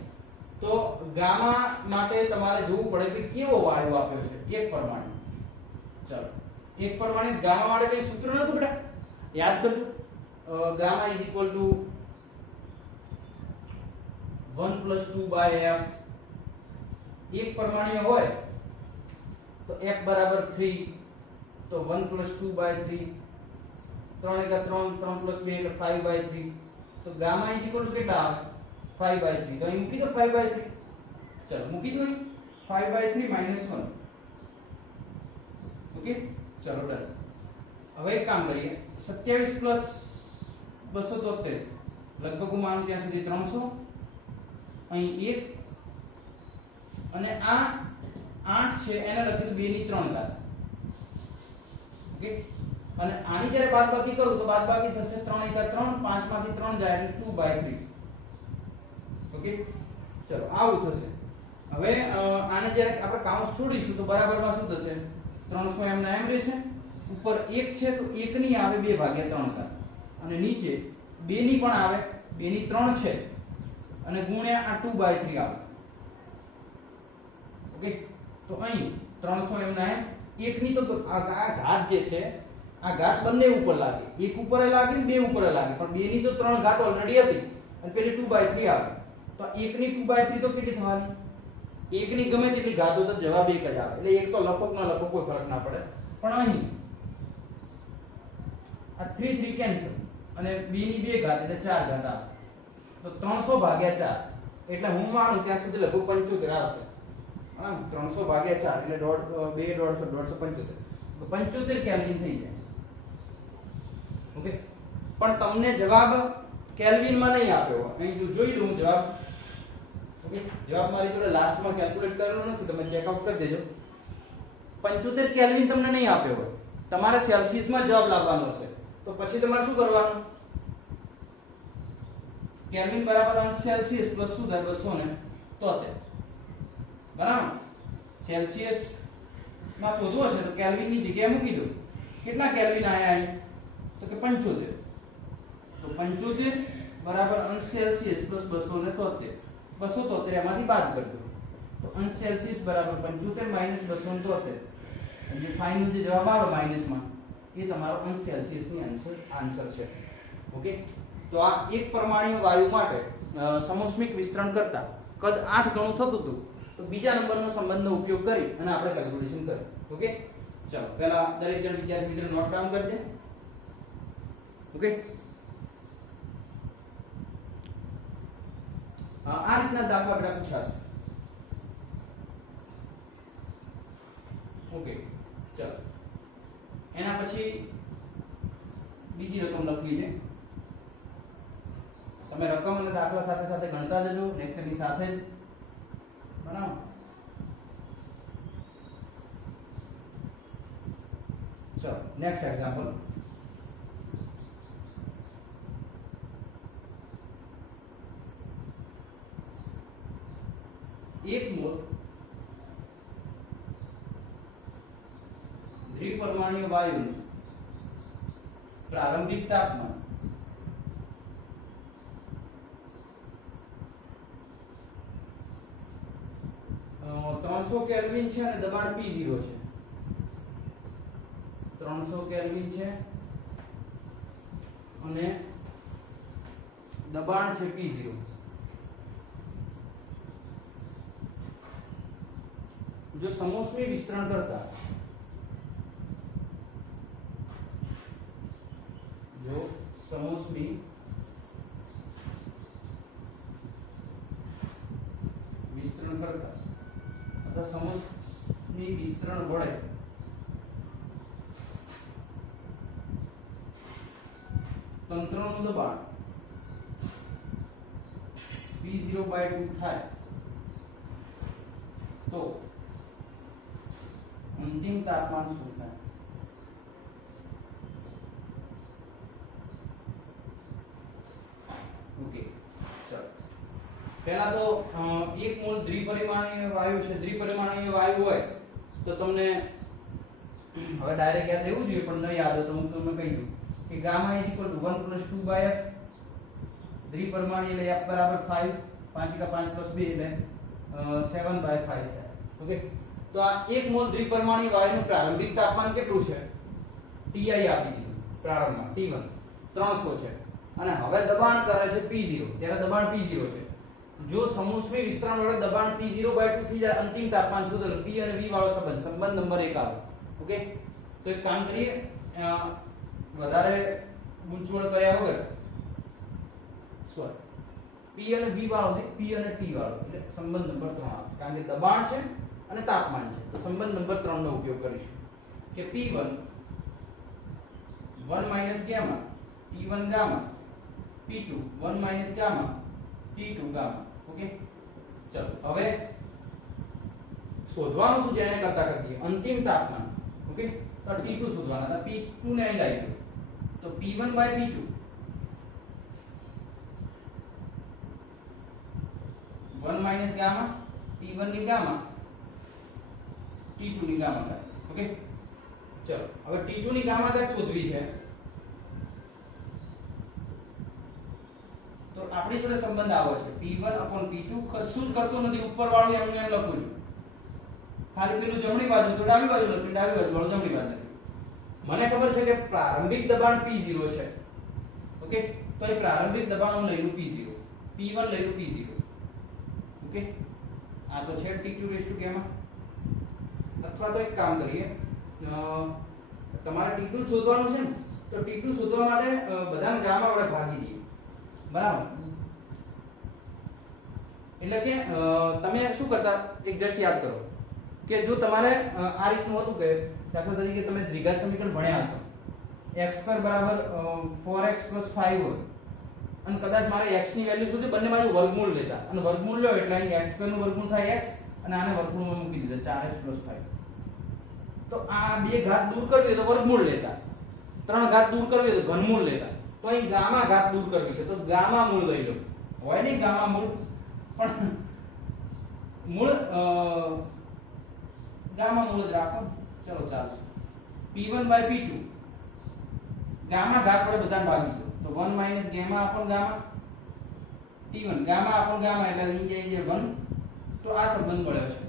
તો ગામા માટે તમારે જોવું પડે કે કેવો વાયુ આપ્યો છે, એક પરમાણુ. ચલો, એક પરમાણુ ગામા માટે કઈ સૂત્ર નતું બેટા, યાદ કરજો. Gamma is equal two 1 + 2/f. એક પરમાણુ હોય તો f બરાબર 3, તો 1 + 2/3, 3 × 3 3 + 2 એટલે 5/3. તો ગામા ઇઝ ઇક્વલ ટુ કેટલા આવે 5/3. તો અહીં મૂકી દો 5/3. ચલો મૂકી દો અહીં 5/3 - 1. ઓકે, ચલો ડન. હવે એક કામ કરીએ, 27 + 273 લગભગ હું માનું ત્યાં સુધી 300, અહીં 1, અને આ 8 છે એને લખી દઉં 2 ની 3 ઘાત. ઓકે, અને આની જ્યારે બાદબાકી કરું તો બાદબાકી થશે 3 × 3 5 માંથી 3 જાય એટલે 2/3. ઓકે, ચલો આવું થશે. હવે આને જ્યારે આપણે કાઉન્સ છોડીશું તો બરાબરમાં શું થશે, 300 એમ ના એમ રહેશે, ઉપર 1 છે તો 1 ની આવે 2/3 ઘાત, અને નીચે 2 ની પણ આવે 2 ની 3 છે, અને ગુણ્યા આ 2/3 આવે. ઓકે, તો અહીં 300 એમ ના એમ 1 ની તો આ ઘાત જે છે આ ઘાત બંને ઉપર લાગે, એક ઉપર લાગે ને બે ઉપર લાગે, પણ 2 ની તો 3 ઘાત ઓલરેડી હતી અને પેલી 2/3 આવે, તો 1 ની 2/3 તો કેટલી થવાની, 1 ની ગમે તેટલી ઘાત હોય તો જવાબ એક જ આવે, એટલે એક તો લખો કે ન લખો કોઈ ફરક ના પડે. પણ અહીં આ 3 કેન્સલ, અને 2 ની 2 ઘાત એટલે 4 ઘાત આવે, તો 300/4 એટલે હું માનું ત્યાં સુધી લગભગ 75 આવશે. હા, 300/4 એટલે 1.5 તો 75 કેલ્વિન થઈ જાય. ઓકે, પણ તમને જવાબ કેલ્વિન માં નહીં આપ્યો, અહીં જોઈ લઉં જવાબ. ઓકે, જવાબ મારી જોડે લાસ્ટમાં કેલ્ક્યુલેટ કરેલો નથી, તમે ચેકઆઉટ કરી દેજો. 75 કેલ્વિન તમને નહીં આપ્યો હોય, તમારે સેલ્સિયસમાં જવાબ લાવવાનો છે, તો પછી તમારે શું કરવાનું, કેલ્વિન બરાબર અંશ સેલ્સિયસ પ્લસ શું થાય 273. બરાબર, સેલ્સિયસ માં શોધવું હશે તો કેલ્વિન ની જગ્યાએ મૂકી દો. કેટલા કેલ્વિન આયા અહીં, તો કે 75. તો 75 બરાબર અંશ સેલ્સિયસ પ્લસ 273. 273 એમાંથી બાદ કરી દો, તો અંશ સેલ્સિયસ બરાબર 75 - 273. જે ફાઇનલ જે જવાબ આવે માઈનસમાં એ તમારો અંશ સેલ્સિયસ ની આન્સર છે. ઓકે, તો આ એક પરમાણુ વાયુ માટે સમોષ્મિક વિસ્તરણ કરતા કદ 8 ગણું થતું હતું, તો બીજા નંબરનો સંબંધનો ઉપયોગ કરી અને આપણે કેલ્ક્યુલેશન કર્યું. ઓકે, ચલો પહેલા દરેક જણ વિદ્યાર્થી મિત્રો નોટ ડાઉન કરી દે. ઓકે, આ રીતના દાખલા બેટા પૂછાશે. ઓકે, ચલો એના પછી બીજી રકમ લખવી છે. તમે રકમ અને દાખલા સાથે સાથે ગણતા જજો લેક્ચરની સાથે જ. બરાબર, ચલો નેક્સ્ટ એક્ઝામ્પલ. એક મોલ દ્વિપરમાણુય વાયુનું પ્રારંભિક તાપમાન 300 કેલ્વિન છે અને દબાણ P0 છે. 300 કેલ્વિન છે અને દબાણ છે P0. જો સમોષ્મિ વિસ્તરણ કરતા જો સમોષ્મી વિસ્તરણ કરતા અથવા સમોષ્મી વિસ્તરણ વડે તંત્રનું દબાણ P0/2 થાય તો અંતિમ તાપમાન શું થાય? ઓકે ચલો પહેલા તો 1 મોલ દ્વિપરિમાણીય વાયુ છે. દ્વિપરિમાણીય વાયુ હોય તો તમને હવે ડાયરેક્ટ યાદ રહેવું જોઈએ, પણ ન યાદ હોય તો હું તમને કહી દઉં કે ગામા 1 + 2/f દ્વિપરિમાણીય એટલે f બરાબર 5 5 * 5 + 2 એટલે 7/5 છે. ઓકે તો આ 1 મોલ દ્વિપરિમાણીય વાયુનું પ્રારંભિક તાપમાન કેટલું છે? Ti આપી દીધું પ્રારંભમાં T1 300 છે અને હવે દબાણ કરે છે P0. ત્યારે દબાણ P0 છે. જો સમોષ્મી વિસ્તરણ વડે દબાણ P0/2 થી જાય અંતિમ તાપમાન શું થશે? P અને V વાળો સંબંધ નંબર 1 આવે. ઓકે તો એક કામ કરીએ, વધારે ગૂંચવણ કર્યા વગર P અને V વાળો ને P અને T વાળો એટલે સંબંધ નંબર 3 આવશે, કારણ કે દબાણ છે અને તાપમાન છે તો સંબંધ નંબર 3 નો ઉપયોગ કરીશું કે P1 1 - gamma T1 gamma P2 1 - gamma T2 gamma. Okay ચલો હવે શોધવાનું શું છે એને કરતા કરી દઈએ અંતિમ તાપમાન. ઓકે તો T2 શોધવાના હતા. P2 ને અહીં લાવી દો તો P1/P2 1 - ગામા T1 ની ગામા T2 ની ગામા થાય. ઓકે ચલો હવે T2 ની ગામા ઘાત શોધવી છે તો આપણી જોડે સંબંધ આવો છે P1/P2 કશું જ કરતો નથી, ઉપર વાળું એમ લખું છું, ખાલી પેલું જમણી બાજુ તો ડાબી બાજુ લખ્યું, ડાબી બાજુ વાળું જમણી બાજુ લખ્યું. મને ખબર છે કે પ્રારંભિક દબાણ P0 છે. ઓકે તો એ પ્રારંભિક દબાણ હું લઈ લઉં P0, P1 લઈ લઉં P0. ઓકે આ તો છે T2 ગામા. અથવા તો એક કામ કરીએ, તમારે T2 શોધવાનું છે ને તો T2 શોધવા માટે બધાને ગામા વડે ભાગી દઈએ, બરાબર? એટલે કે તમે શું કરતા એક જસ્ટ યાદ કરો કે જો તમારે આ રીતનું હતું કે દાખલા તરીકે તમે દ્વિઘાત સમીકરણ ભણ્યા હશો, x² = 4x + 5 હોય અને કદાચ મારે x ની વેલ્યુ સુધી બંને બાજુ વર્ગમૂળ લેતા અને વર્ગમૂળ લો એટલે અહીં x² નું વર્ગમૂળ થાય x અને આને વર્ગમૂળમાં મૂકી દીધા 4x + 5. તો આ બે ઘાત દૂર કરવી હોય તો વર્ગમૂળ લેતા, ત્રણ ઘાત દૂર કરવી હોય તો ઘનમૂળ લેતા. તો અહીં ગામા ઘાત દૂર કરવી છે તો ગામા મૂળ લઈ લો. હોય નહીં ગામા મૂળ, પણ મૂળ ગામા મૂળ જ રાખો. ચલો ચાલશે. P1/P2 ગામા ઘાત વડે બધાને ભાગી દો તો 1 - ગામા આપણ ગામા T1 ગામા આપણ ગામા એટલે અહીં જાય 1. તો આ સંબંધ મળ્યો છે.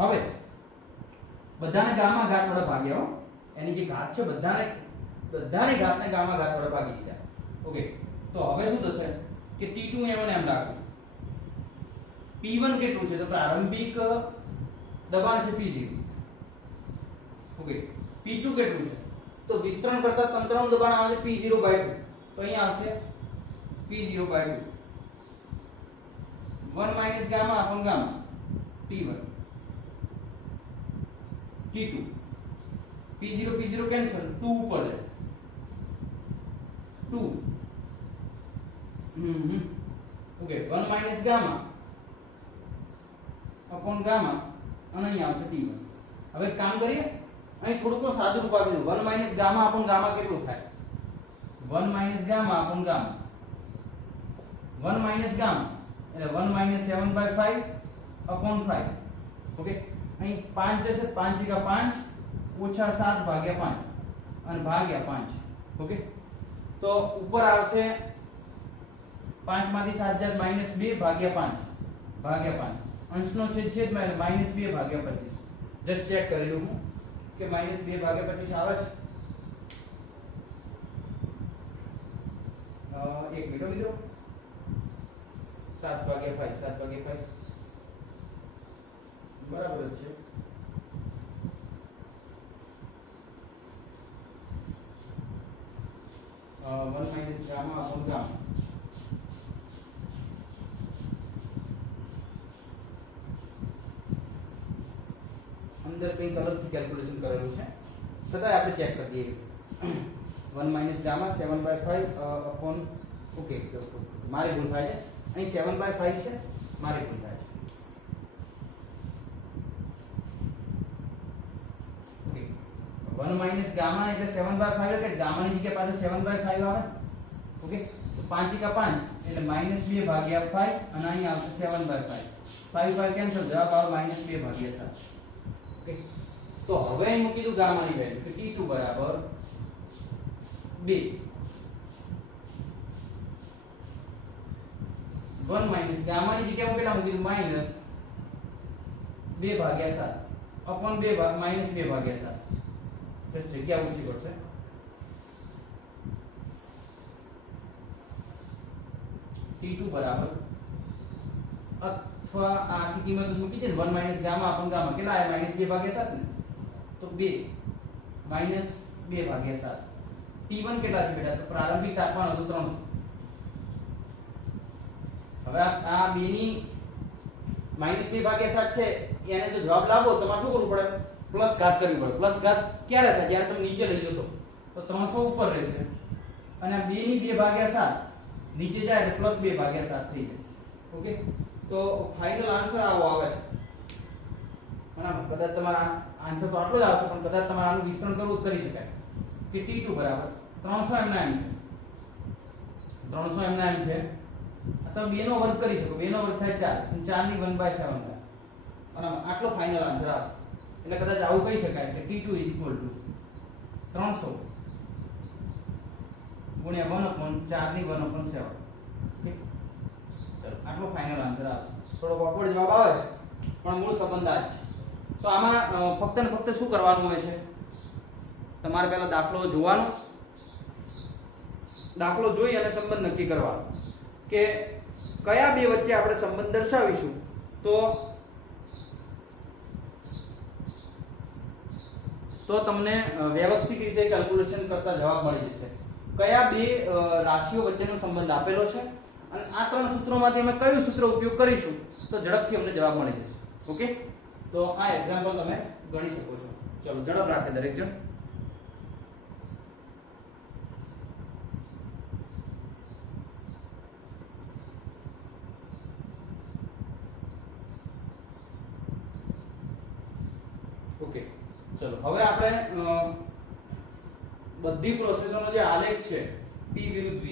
હવે બધાને ગામા ઘાત વડે ભાગ્યા હો, એની જે ઘાત છે બધાની ઘાતને ગામા ઘાત વડે ભાગી દીધા. ઓકે તો હવે શું થશે કે T2 એમ રાખું છું. P1 કેટલું છે તો પ્રારંભિક દબાણ છે P0. ઓકે P2 કેટલું છે તો વિસ્તરણ કરતા તંત્રનું દબાણ આવે છે P0/2. તો અહીંયા આવશે P0/2 1 - ગામા આપણ gamma T1 T2 P0 cancel 2 ઉપર જાય 2 ઓકે 1 - ગામા अपॉन गामा અને અહીં આવશે T1. હવે કામ કરીએ, અહીં થોડુંક સાદું રૂપ આપી દઉં. 1 - ગામા अपॉन ગામા કેટલું થાય? 1 - ગામા अपॉन ગામા 1 - ગામા એટલે 1 - 7/5 अपॉन 5. ઓકે અહીં 5 જશે, 5 × 5 ઓછા 7/5 અને ભાગ્યા 5. ઓકે તો ઉપર આવશે 5 માંથી 7 જાય -2/5 અંશનો છેદ છેદમાં એટલે -2/25. જસ્ટ ચેક કરી લઉં હું કે -2/25 આવે છે. એક મિનિટ મિત્રો, 7/5 બરાબર જ છે. 1 માઈનસ ગામા અપોન ગામા અંદર કંઈક અલગથી કેલ્ક્યુલેશન કરેલું છે છતાંય આપણે ચેક કરી દઈએ 1 માઈનસ ગામા 7/5 અપોન ઓકે મારી ભૂલ થાય છે અહીં 7/5 છે મારી ભૂલ થાય છે ઓકે 1 માઈનસ ગામા એટલે 7/5 એટલે ગામાની જગ્યાએ પાછળ 7/5 આવે ઓકે તો 5 કા 5 એટલે -2 ભાગ્યા 5 અને અહીં આવશે 7/5 5 5 કેન્સલ જવાબ આવે -2 ભાગ્યા 7 ઓકે તો હવે અહીં મૂકી દઉં ગામાની વેલ્યુ કે t2 બરાબર 2 1 માઈનસ ગામાની જગ્યાએ હું કેટલા મૂકી દઉં -2 ભાગ્યા 7 અપોન 2 -2 ભાગ્યા 7 તો જગ્યા ઓછી પડશે t2 બરાબર અથવા આખી કિંમત મૂકી દે ને 1 માઈનસ ગામા અપોન ગામા કેટલા આયા -2 ભાગ્યા 7 ને તો 2 -2 ભાગ્યા 7 t1 કેટલા છે બેટા તો પ્રારંભિક તાપમાન હતું 300 હવે આ 2 ની -2 ભાગ્યા 7 છે એને જો જવાબ લાવો તમારે શું કરવું પડે પ્લસ ઘાત કરવી પડે પ્લસ ઘાત ક્યારે થાય જ્યારે તમે નીચે લઈ લો તો 300 ઉપર રહેશે અને આ 2 ની 2 ભાગ્યા 7 નીચે જાય એટલે પ્લસ 2 ભાગ્યા 7 થઈ જાય ઓકે તો ફાઇનલ આન્સર આવો આવે છે બરાબર કદાચ તમારા આન્સર તો આટલો જ આવશે પણ કદાચ તમારે આનું વિસ્તરણ કરવું કરી શકાય કે t2 બરાબર 300 એમના એમ છે 300 એમના એમ છે તમે 2 નો વર્ગ કરી શકો 2 નો વર્ગ થાય 4 અને 4 ની 1/7 થાય બરાબર આટલો ફાઇનલ આન્સર આવશે એટલે કદાચ આવું કહી શકાય કે t2 300 ગુણ્યા 1/4 ની 1/7 ઓકે ચલો આટલો ફાઇનલ આન્સર આવશે થોડો ઓકવર્ડ જવાબ આવે છે પણ મૂળ સંબંધ આ જ છે તો આમાં ફક્ત ને ફક્ત શું કરવાનું હોય છે તમારે પહેલા દાખલો જોવાનો દાખલો જોઈ અને સંબંધ નક્કી કરવાનો કે કયા બે વચ્ચે આપણે સંબંધ દર્શાવીશું તો તમને વ્યવસ્થિત રીતે કેલ્ક્યુલેશન કરતા જવાબ મળી જશે કયા બે રાશિઓ વચ્ચેનો સંબંધ આપેલો છે અને આ ત્રણ સૂત્રોમાંથી અમે કયું સૂત્ર ઉપયોગ કરીશું તો ઝડપથી અમને જવાબ મળી જશે ઓકે તો આ એક્ઝામ્પલ તમે ગણી શકો છો ચલો ઝડપ રાખે દરેક જણ ઓકે ચલો હવે આપણે બધી પ્રોસેસોનો જે આલેખ છે p વિરુદ્ધ v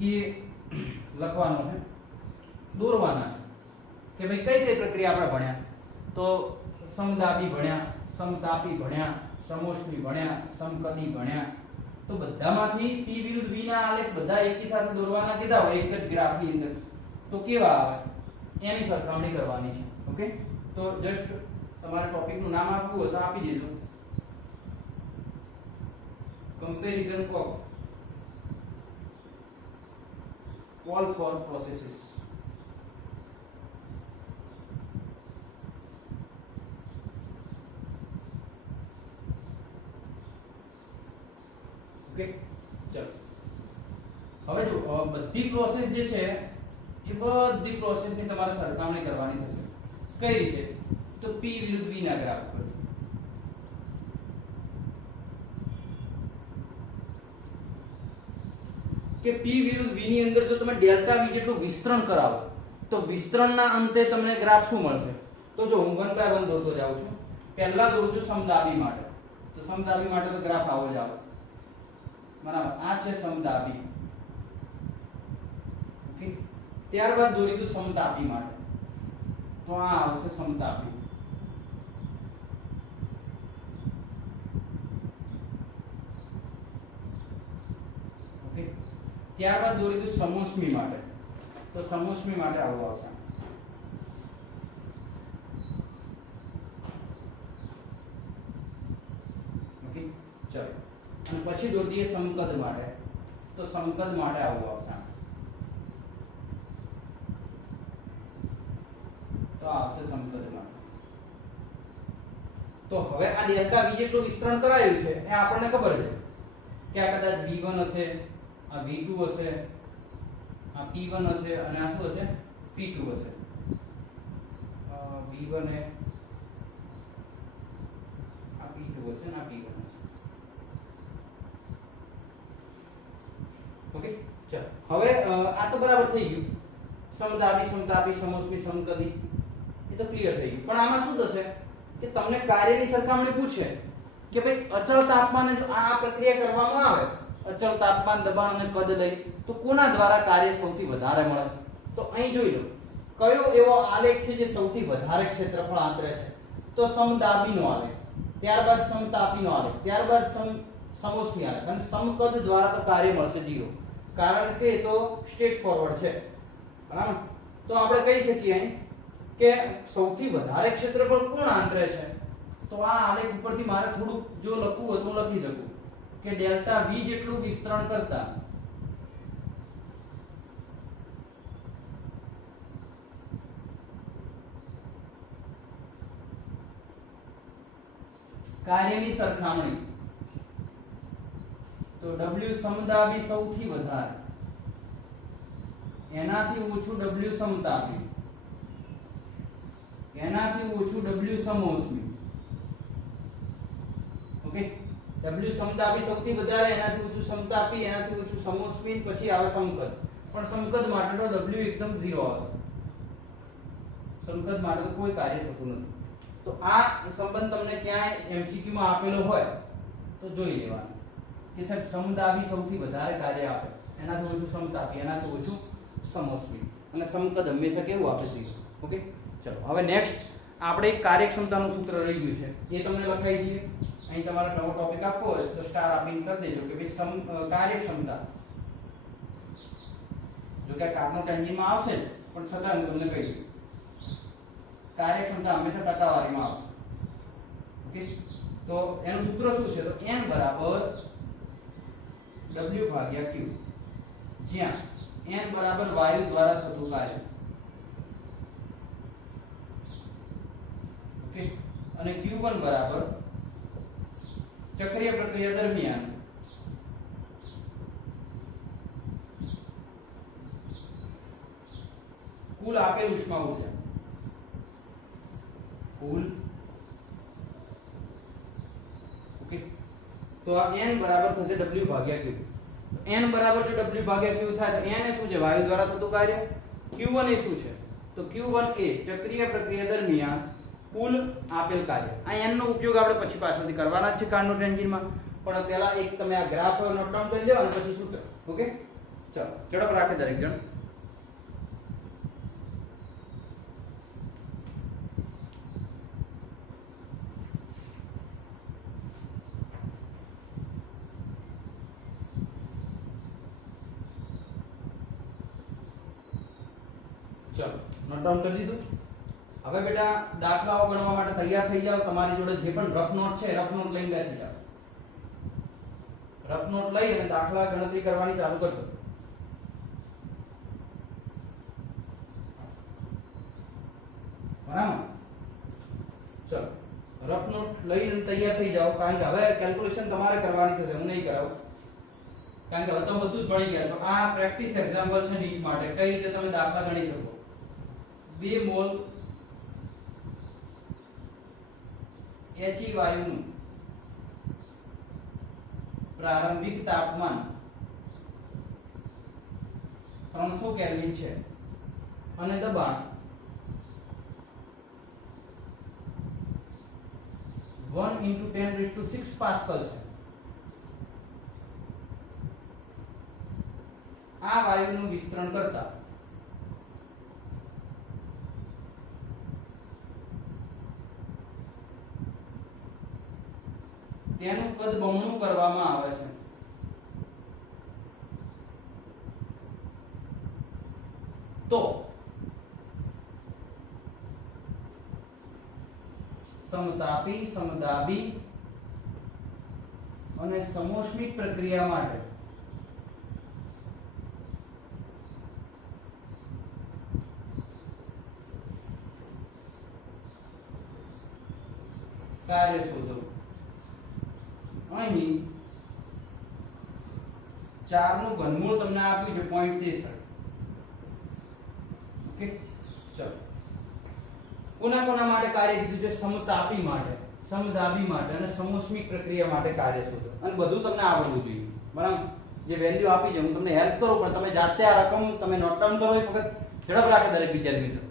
એ લખવાનો છે દોરવાના છે કે ભાઈ કઈ કઈ પ્રક્રિયા આપણે ભણ્યા તો સમદાબી ભણ્યા સમતાપી ભણ્યા સમોષ્મી ભણ્યા સમકદી ભણ્યા તો બધામાંથી p વિરુદ્ધ v ના આલેખ બધા એકી સાથે દોરવાના કીધા હોય એક જ ગ્રાફની અંદર તો કેવા આવે એની સરખામણી કરવાની છે ઓકે તો જસ્ટ તમારે ટોપિક નું નામ આપવું હોય તો આપી દેજો comparison of all four processes okay ચલો હવે જો બધી પ્રોસેસ જે છે એ બધી પ્રોસેસની તમારે સરખામણી કરવાની થશે કઈ રીતે તો p વિરુદ્ધ v ના ગ્રાફ પર કે p વિરુદ્ધ v ની અંદર જો તમે ડેલ્ટા v જેટલું વિસ્તરણ કરાવો તો વિસ્તરણના અંતે તમને ગ્રાફ શું મળશે તો જો હું 1 બાય 1 દોરતો જાઉં છું પહેલા દોરું છું સમદાબી માટે તો સમદાબી માટે તો ગ્રાફ આવો જ આવે બરાબર આ છે સમદાબી ઓકે ત્યારબાદ દોરી દઉં સમતાપી માટે તો આ આવશે સમતાપી ઓકે ત્યારબાદ દોરી દઉં સમોષ્મી માટે તો સમોષ્મી માટે આવું આવશે ઓકે ચલો અને પછી દોરી દઈએ સમકદ માટે તો સમકદ માટે આવું આવશે તો આવશે સમકદ માટે તો હવે આ ડેલ્ટા v જેટલું વિસ્તરણ કરાયું છે એ આપણને ખબર છે કે આ કદાચ v1 હશે, આ v2 હશે, આ p1 હશે અને આ શું હશે p2 હશે. v1 એ આ p2 હશે અને આ p1 હશે. ઓકે ચલો હવે આ તો બરાબર થઈ ગયું. સમતાપી સમતાપી સમોષ્મી સમકદી એ તો ક્લિયર થઈ ગયું. પણ આમાં શું થશે કે તમને કાર્યની સરખામણી પૂછે કે ભાઈ અચળ તાપમાને જો આ પ્રક્રિયા કરવામાં આવે, અચળ તાપમાન દબાણ અને કદ લઈ, તો કોના દ્વારા કાર્ય સૌથી વધારે મળે? તો અહીં જોઈ લો કયો એવો આલેખ છે જે સૌથી વધારે ક્ષેત્રફળ આંતરે છે. તો સમદાબીનો આલેખ, ત્યારબાદ સમતાપીનો આલેખ, ત્યારબાદ સમોષ્મી આલેખ અને સમકદ દ્વારા તો કાર્ય મળશે 0, કારણ કે એ તો સ્ટ્રેટ ફોરવર્ડ છે. બરાબર. તો આપણે કહી શકીએ અહીં કે સૌથી વધારે ક્ષેત્રફળ કોણ આંતરે છે? તો આ આલેખ ઉપરથી મારે થોડું જો લખવું હોય તો લખી શકું કે ડેલ્ટા v જેટલું વિસ્તરણ કરતા કાર્યની સરખામણી, તો w સમદાબી સૌથી વધારે, એનાથી ઓછું w સમતાપી, એનાથી ઓછું w સમોષ્મી. ઓકે, w સમતાપી સૌથી વધારે, એનાથી ઓછું સમતાપી, એનાથી ઓછું સમોષ્મી, પછી આવે સમકદ. પણ સમકદ માટે તો w એકદમ 0 આવશે. સમકદ માટે તો કોઈ કાર્ય થતું નથી. તો આ સંબંધ તમને ક્યાંય MCQ માં આપેલો હોય તો જોઈ લેવાનું કે સાહેબ સમદાબી સૌથી વધારે કાર્ય આપે, એનાથી ઓછું સમતાપી, એનાથી ઓછું સમોષ્મી અને સમકદ હંમેશા કેવું આપે છે. ઓકે ચલો હવે નેક્સ્ટ આપણે એક કાર્યક્ષમતાનું સૂત્ર રહી ગયું છે, એ તમને લખાઈ દઈએ. અહીં તમારે નવો ટોપિક આપવો હોય તો સ્ટાર આપીને કરી દેજો કે ભાઈ કાર્યક્ષમતા. જો કે કાર્નોટ એન્જિનમાં આવશે પણ છતાં હું તમને કહી દઉં કાર્યક્ષમતા હંમેશા ટકાવારીમાં આવશે. ઓકે, તો એનું સૂત્ર શું છે? તો n બરાબર w ભાગ્યા q, જ્યાં n બરાબર વાયુ દ્વારા થતું કાર્ય. ઓકે, અને q1 બરાબર ચક્રીય પ્રક્રિયા દરમિયાન કુલ આપેલ ઉષ્મા ઊર્જા. કુલ ઓકે, તો આ n બરાબર થશે w ભાગ્યા q. n બરાબર જો w ભાગ્યા q થાય તો n એ શું છે? વાયુ દ્વારા થતું કાર્ય. q1 એ શું છે? તો q1 એ ચક્રીય પ્રક્રિયા દરમિયાન કુલ આપેલ કાર્ય. આ n નો ઉપયોગ આપણે પછી પાછળથી કરવાના જ છે કાર્નોટ એન્જિનમાં, પણ પહેલા એક તમે આ ગ્રાફ નોટ ડાઉન કરી લો અને પછી સૂત્ર. ઓકે ચલો ઝડપ રાખે દરેક જણ. ચલો નોટ ડાઉન કરી દીધું. હવે બેટા દાખલાઓ ગણવા માટે તૈયાર થઈ જાઓ. તમારી જોડે જે પણ રફ નોટ છે રફ નોટ લઈને બેસી જાઓ. રફ નોટ લઈ અને દાખલા ગણતરી કરવાની ચાલુ કરી દો. બરાબર. ચલો રફ નોટ લઈને તૈયાર થઈ જાઓ, કારણ કે હવે કેલ્ક્યુલેશન તમારે કરવાની થશે, હું નહીં કરાવું, કારણ કે હવે તો બધું જ ભણી ગયા છો. આ પ્રેક્ટિસ એક્ઝામ્પલ છે નીટ માટે, કઈ રીતે તમે દાખલા ગણી શકો. 2 મોલ He વાયુનું પ્રારંભિક તાપમાન 300 કેલ્વિન છે અને દબાણ 1 × 10⁶ પાસ્કલ છે. આ વાયુનું વિસ્તરણ કરતા તેનું કદ બમણું કરવામાં આવે છે. તો સમતાપી, સમદાબી અને સમોષ્મિક પ્રક્રિયા માટે કાર્ય શોધો. અહીં 4 નું ઘનમૂળ તમને આપ્યું છે 0.63. ઓકે ચલો કોના માટે કાર્ય કીધું છે? સમતાપી માટે, સમદાબી માટે અને સમોષ્મિક પ્રક્રિયા માટે કાર્ય શોધો. અને બધું તમને આવડવું જોઈએ, બરાબર? જે વેલ્યુ આપી છે હું તમને હેલ્પ કરું, પણ તમે જાતે આ રકમ તમે નોટ ડાઉન કરો. એક વખત ઝડપ રાખે દરેક વિદ્યાર્થી મિત્રો.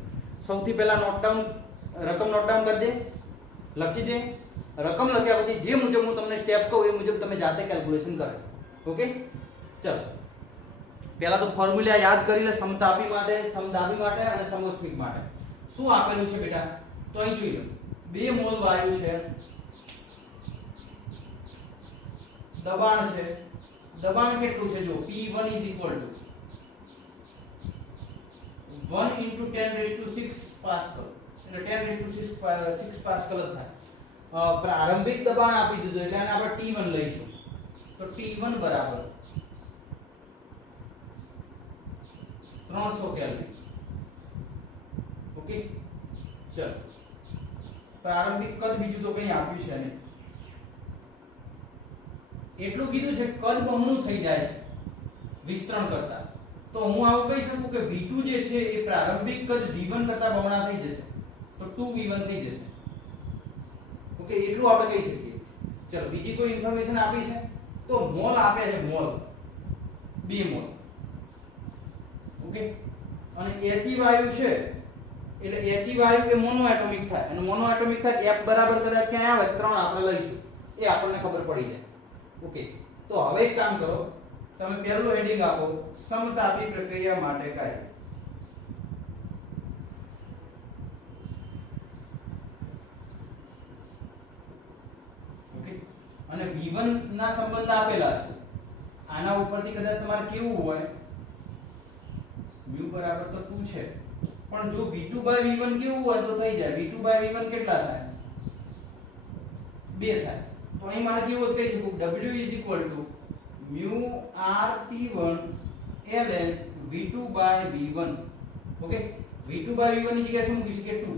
સૌથી પહેલા રકમ નોટ ડાઉન કરી દે, લખી દે. રકમ લખ્યા પછી જે મુજબ હું તમને સ્ટેપ કહું એ મુજબ તમે જાતે કેલ્ક્યુલેશન કરે. ઓકે ચલો પહેલા તો ફોર્મ્યુલા યાદ કરી લે. સમતાપી માટે, સમદાબી માટે અને સમોષ્મિક માટે શું આપેલું છે બેટા? તો અહીં જોઈ લો, 2 મોલ વાયુ છે, દબાણ છે. દબાણ કેટલું છે? જો P1 = 1 × 10⁶ પાસ્કલ, એટલે 10⁶ પાસ્કલ જ થાય. પ્રારંભિક દબાણ આપી દીધું એટલે આને આપણે T1 લઈશું. તો T1 બરાબર 300 કેલ્વિન. ઓકે ચલો પ્રારંભિક કદ બીજું તો કઈ આપ્યું છે નહીં, એટલું કીધું છે કદ બમણું થઈ જાય છે વિસ્તરણ કરતા. તો હું આવું કહી શકું કે V2 જે છે એ પ્રારંભિક કદ V1 કરતા બમણા થઈ જશે, તો 2V1 થઈ જશે. ઓકે એટલું આપણે કહી શકીએ. ચલો બીજી કોઈ ઇન્ફોર્મેશન આપી છે? તો મોલ આપે છે, મોલ 2 મોલ. ઓકે અને He વાયુ છે એટલે He વાયુ એ મોનો એટોમિક થાય, અને મોનો એટોમિક થાય F બરાબર કદાચ ક્યાં આવે 3 આપણે લઈશું, એ આપણને ખબર પડી જાય. ઓકે તો હવે એક કામ કરો, તમે પહેલું હેડિંગ આપો સમતાપી પ્રક્રિયા માટે કાર્ય. ઓકે અને V1 ના સંબંધ આપેલા છે. આના ઉપરથી કદાચ તમારે કેવું હોય μ બરાબર તો 2 છે, પણ જો V2/V1 કેવું હોય તો થઈ જાય. V2/V1 કેટલા થાય? 2 થાય. તો અહીં મારે કેવું કહી શકું W = μRT1 ln V2/V1. Okay V2/V1 ની જગ્યાએ શું મૂકી શકીએ? 2.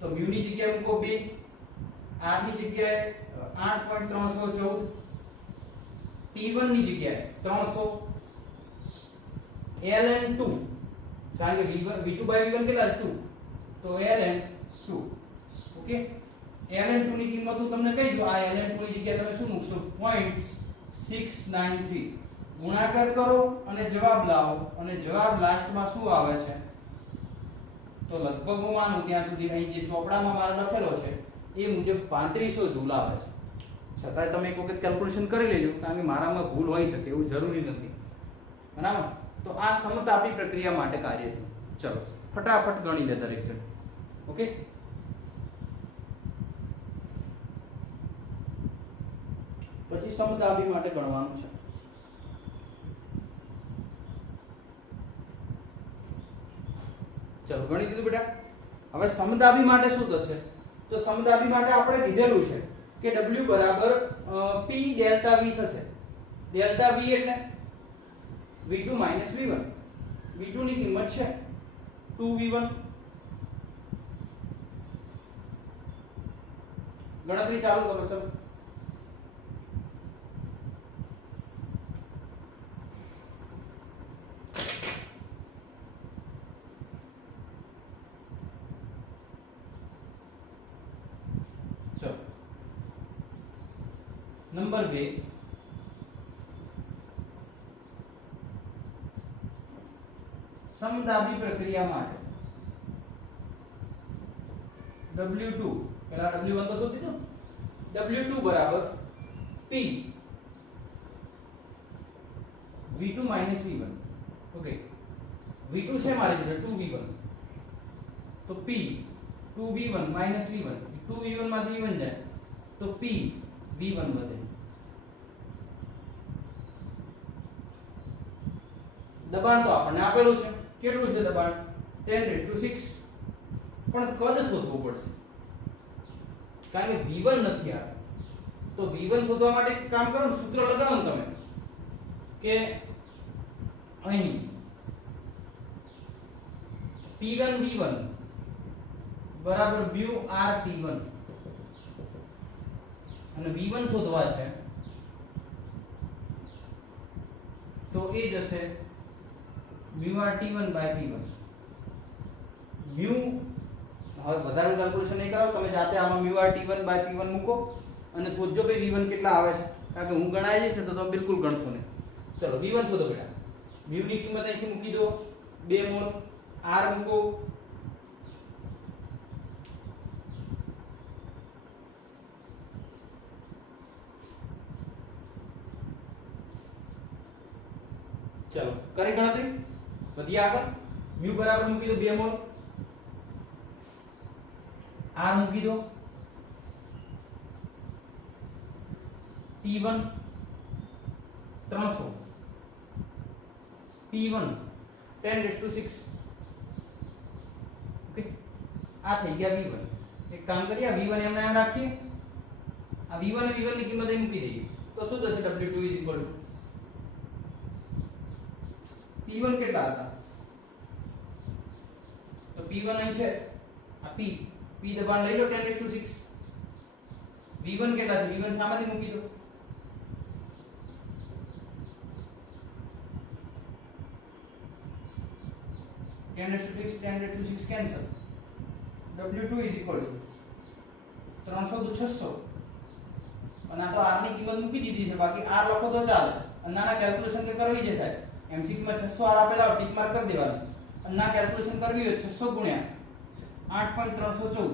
તો μ ની જગ્યાએ મૂકો 2, R ની જગ્યાએ 8.314, T1 ની જગ્યાએ 300 ln 2, કારણ કે V2/V1 કેટલા છે? 2. તો ln 2. ઓકે ln 2 ની કિંમત હું તમને કહી દઉં. આ ln 2 ની જગ્યાએ તમે શું મૂકશો? 0.693. ગુણાકાર કરો અને જવાબ લાવો, અને જવાબ લાસ્ટમાં શું આવે છે? તો લગભગ હું માનું ત્યાં સુધી અહીં જે ચોપડામાં મારે લખેલો છે એ મુજબ 3500 જૂલ આવે છે. છતાંય તમે એક વખત કેલ્ક્યુલેશન કરી લેજો, કારણ કે મારામાં ભૂલ હોઈ શકે એવું જરૂરી નથી, બરાબર? તો આ સમતાપી પ્રક્રિયા માટે કાર્ય છે. ચલો ફટાફટ ગણી લે દરેક જણ. ઓકે પછી સમદાબી માટે ગણવાનું છે. ચલો ગણી દીધું બેટા. હવે સમદાબી માટે શું થશે? તો સમદાબી માટે આપણે કીધેલું છે કે W બરાબર P ડેલ્ટા V થશે. ડેલ્ટા V એટલે V2 - V1. V2 ની કિંમત છે 2V1. ગણતરી ચાલુ કરો સર. ચલો નંબર 2 સમદાબી પ્રક્રિયા માટે W2 પહેલા W1 તો શોધી દો. W2 બરાબર P V2 - V1. Okay V2 છે મારી જોડે 2V1, તો P 2V1 - V1, 2V1 માંથી V1 જાય તો P V1 વધે. દબાણ તો આપણને આપેલું છે, કેટલું છે દબાણ? 10⁶. પણ કદ શોધવું પડશે, કારણ કે V1 નથી આપ્યું. તો V1 શોધવા માટે એક કામ કરો, સૂત્ર લગાવો તમે કે અહીં P1 V1 બરાબર μRT1, અને V1 શોધવા છે એ જશે μrt1 બાય p1 મ્યુ હવે વધારે કેલ્ક્યુલેશન નહીં કરો તમે જાતે આમાં μrt1 બાય p1 મૂકો અને શોધજો કે v1 કેટલા આવે છે કારણ કે હું ગણાઈ જઈશ ને તો તમે બિલકુલ ગણશો નહીં ચલો v1 શોધો બેટા મ્યુ ની કિંમત અહીંથી મૂકી દો 2 મોલ r મૂકો चलो करे गणतरी वधी આગળ म्यू बराबर મૂકી દો 2 મોલ r મૂકી દો p1 300 p1 10⁶ ઓકે આ થઈ ગયા v1 એક કામ કરીએ આ v1 એમને એમ રાખીએ આ v1 અને v1 ની કિંમત અહીં મૂકી દઈએ તો શું થશે w2 p1 કેટલા હતા તો p1 અહીં છે આ p દબાણ લઈ લો 10⁶ v1 કેટલા છે v1 સામેથી મૂકી દો કેન્સલ w2 300 દુ 600 અને આ તો r ની કિંમત મૂકી દીધી છે બાકી r લખો તો ચાલે અને નાના કેલ્ક્યુલેશન કે કરવી છે સાહેબ MCQ માં 600 r આપેલા હોય ટીક માર્ક કરી દેવાનું અને ના કેલ્ક્યુલેશન કરવી હોય 600 ગુણ્યા 8.314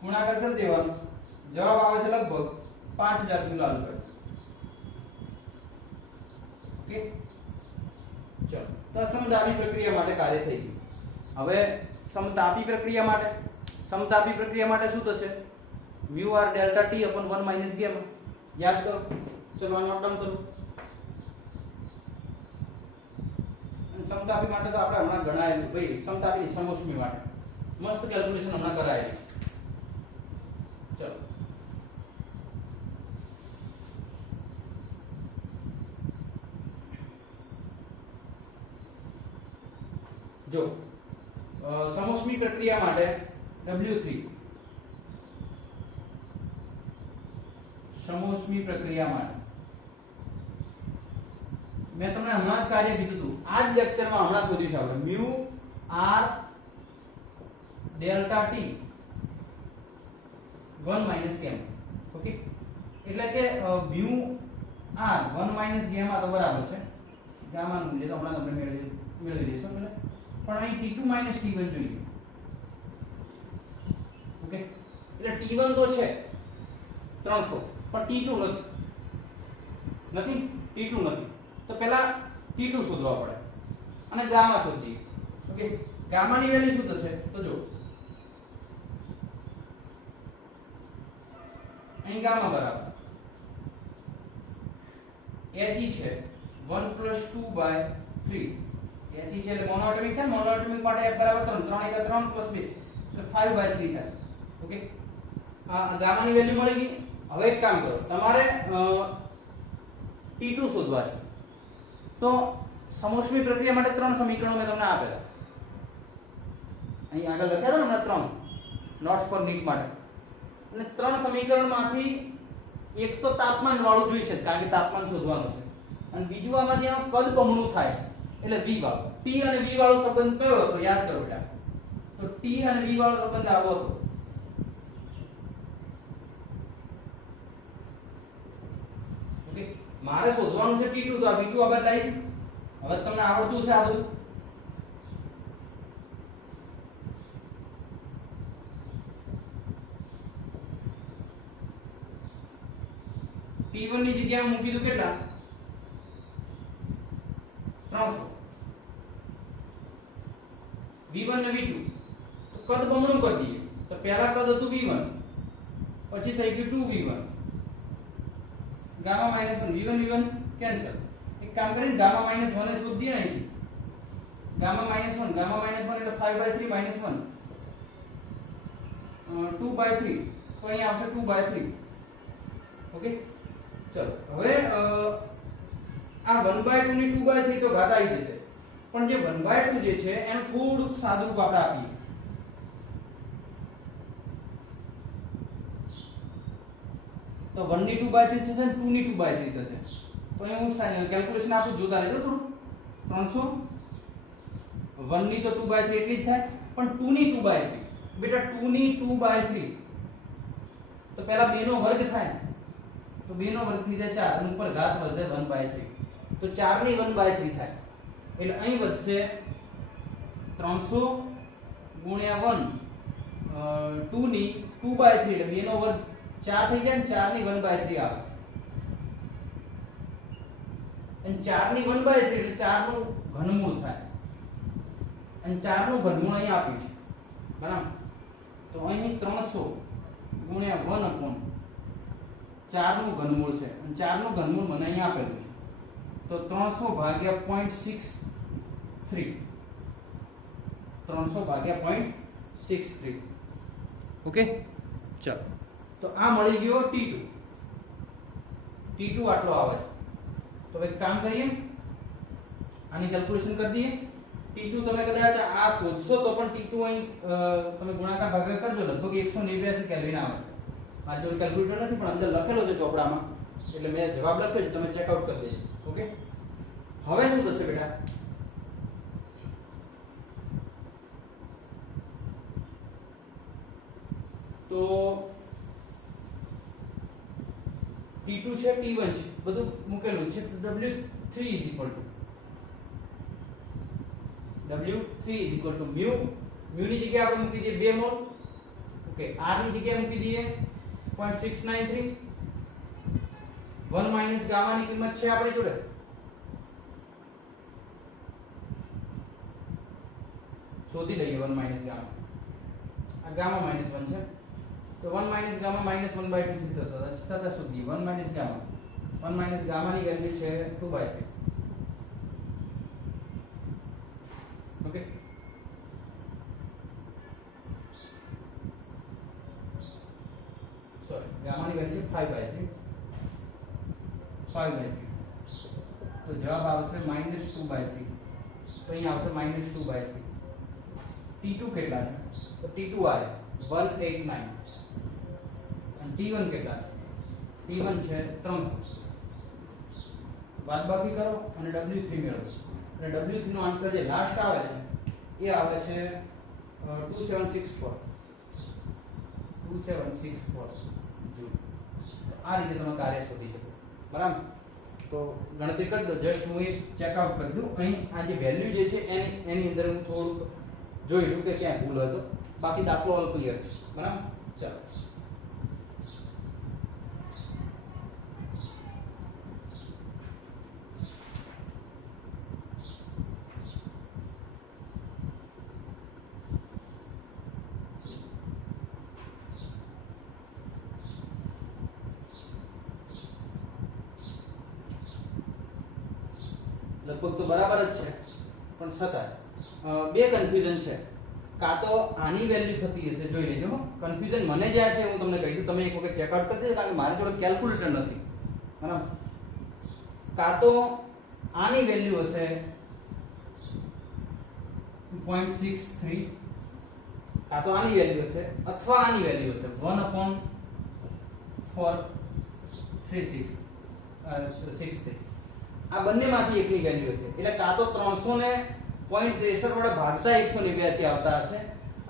ગુણાકાર કરી દેવાનો જવાબ આવે છે લગભગ 5000 જૂલ આલુ કરે ઓકે ચલો તો સમતાપી પ્રક્રિયા માટે કાર્ય થઈ ગયું હવે સમતાપી પ્રક્રિયા માટે શું થશે mu r delta t upon 1 minus gamma યાદ કરો ચલો આ નોટ ડાઉન કરો समतापी માટે તો આપણે હમણાં ગણાયેલું ભાઈ સમતાપી સમોષ્મી માટે મસ્ત કેલ્ક્યુલેશન હમણાં કરાયેલી છે ચલો જો સમોષ્મી પ્રક્રિયા માટે W3 સમોષ્મી પ્રક્રિયા માટે मैं તમને હમણાં જ કાર્ય કીધું હતું આ જ લેક્ચરમાં હમણાં શોધ્યું છે આપણે mu r delta t 1 minus gamma okay એટલે કે mu r 1 minus gamma તો બરાબર છે ગામા નું મૂલ્ય તો હમણાં તમને મેળવી લેશો એટલે પણ અહીં t2 minus t1 જોઈએ ઓકે એટલે t1 તો છે 300 પણ t2 નથી t2 નથી તો પહેલા t2 શોધવા પડે અને ગામા શોધીએ ઓકે ગામા ની વેલ્યુ શું થશે તો જો અહીં ગામા બરાબર He છે 1 + 2/3 He છે એટલે મોનોએટોમિક થાય મોનોએટોમિક માટે f બરાબર 3 3 * 3 + 2 એટલે 5/3 થાય ઓકે આ ગામા ની વેલ્યુ મળી ગઈ હવે એક કામ કરો તમારે t2 શોધવા છે तो समोष्मी प्रक्रिया માટે ત્રણ સમીકરણો મેં તમને આપેલા અહીં આગળ લખ્યા હતા ને ત્રણ નોટ્સ પર નીટ માટે અને ત્રણ સમીકરણમાંથી એક તો તાપમાન વાળું જોઈશે કારણ કે તાપમાન શોધવાનું છે અને બીજું આમાંથી એનો કદ બમણું થાય એટલે v વાળો t અને v વાળો સંબંધ કયો હતો યાદ કરો બેટા તો t અને v વાળો સંબંધ આવો હતો ઓકે મારે શોધવાનું છે t2 તો આ v2 આ બદલાઈ હવે તમને આવડતું છે આ બધું t1 ની જગ્યાએ મૂકી દઉં કેટલા 300 v1 ને v2 તો કદ બમણું કરી દઈએ તો પહેલા કદ હતું v1 પછી થઈ ગયું 2v1 ગામા -1 v1 કેન્સલ એક કામ કરીને ગામા -1 ને શોધી દઈએ અહીંથી ગામા -1 એટલે 5/3 -1 2/3 તો અહીં આવશે 2/3 ઓકે ચલો હવે આ 1/2 ની 2/3 તો ઘાત આવી જશે પણ જે 1/2 જે છે એનું થોડુંક સાદુરૂપ આપણે આપીએ તો 1 ની 2/3 થશે અને 2 ની 2/3 થશે તો અહીં હું કેલ્ક્યુલેશન આપું, જોતા રહેજો થોડું. 300 1 ની તો 2/3 એટલી જ થાય, પણ 2 ની 2/3 બેટા 2 ની 2/3 તો પહેલા 2 નો વર્ગ થાય, તો 2 નો વર્ગ થઈ જાય 4 અને ઉપર ઘાત વધે 1/3, તો 4 ની 1/3 થાય. એટલે અહીં વધશે 300 ગુણ્યા 1 2 ની 2/3 એટલે 2 નો વર્ગ 4 થઈ જાય ને 4 ની 1/3 આવે. અને 4 ની 1/3 એટલે 4 નું ઘનમૂળ થાય, અને 4 નું ઘનમૂળ અહીં આપ્યું છે બરાબર. તો અહીં 300 ગુણ્યા 1/4 નું ઘનમૂળ છે, અને 4 નું ઘનમૂળ મને અહીં આપેલું છે. તો 300 ભાગ્યા 0.63 300 ભાગ્યા 0.63. ઓકે, ચલો. તો આ મળી ગયો T2. T2 આટલો આવે છે. તો એક કામ કરીએ, આની કેલ્ક્યુલેશન કરી દઈએ. T2 તમે કદાચ આ શોધશો તો પણ T2 અહીં તમે ગુણાકાર ભાગાકાર કરજો, લગભગ 189 કેલ્વિન આવે. આ જો કેલ્ક્યુલેટર નથી પણ અંદર લખેલો છે ચોપડામાં, એટલે મેં જવાબ લખ્યો છે, તમે ચેક આઉટ કરી દેજો. ઓકે, હવે શું થશે બેટા? તો T2 છે, T1 છે, બધું મૂકેલું છે. W3 μ ની જગ્યાએ આપણે મૂકી દઈએ 2 મોલ. ઓકે, r ની જગ્યાએ મૂકી દઈએ 0.693. 1 માઈનસ ગામા ની કિંમત છે આપણી જોડે, શોધી લઈએ. 1 માઈનસ ગામા, આ ગામા માઈનસ 1 છે, તો 1 માઈનસ ગામા માઈનસ 1/2 થી થતા સુધી 1 માઈનસ ગામા ની વેલ્યુ છે 2/3. ઓકે, સોરી, ગામા ની વેલ્યુ છે 5/3. તો જવાબ આવશે -2/3. તો અહીં આવશે -2/3. T2 કેટલા છે? તો T2 આવે 189. અને T1 કેટલા છે? T1 છે 300. બાદબાકી કરો અને W3 મેળવો. અને W3 નો આન્સર જે લાસ્ટ આવે છે એ આવે છે 2764 જૂલ. તો આ રીતે તમે કાર્ય શોધી શકો. બરાબર, તો ગણતરી કરી દો. જસ્ટ હું એ ચેકઆઉટ કરી દઉં. અહીં આ જે વેલ્યુ જે છે એની અંદર હું થોડુંક જોઈ લઉં કે ક્યાં ભૂલ હતો. બાકી દાખલો ઓલ ક્લિયર છે. બરાબર, ચાલો. લગભગ તો બરાબર જ છે, પણ છતાં બે કન્ફ્યુઝન છે. કાં તો આની વેલ્યુ થતી હશે, જોઈ લેજો. કન્ફ્યુઝન મને જ્યાં છે હું તમને કહી દઉં, તમે એક વખત ચેકઆઉટ કરી દેજો, કારણ કે મારી જોડે કેલ્ક્યુલેટર નથી. બરાબર, કાં તો આની વેલ્યુ હશે 0.63, કાં તો આની વેલ્યુ હશે, અથવા આની વેલ્યુ હશે 1/43663. આ બંનેમાંથી એકની વેલ્યુ હશે. એટલે કાં તો 300 ને 0.63 વડે ભાગતા 189 આવતા હશે,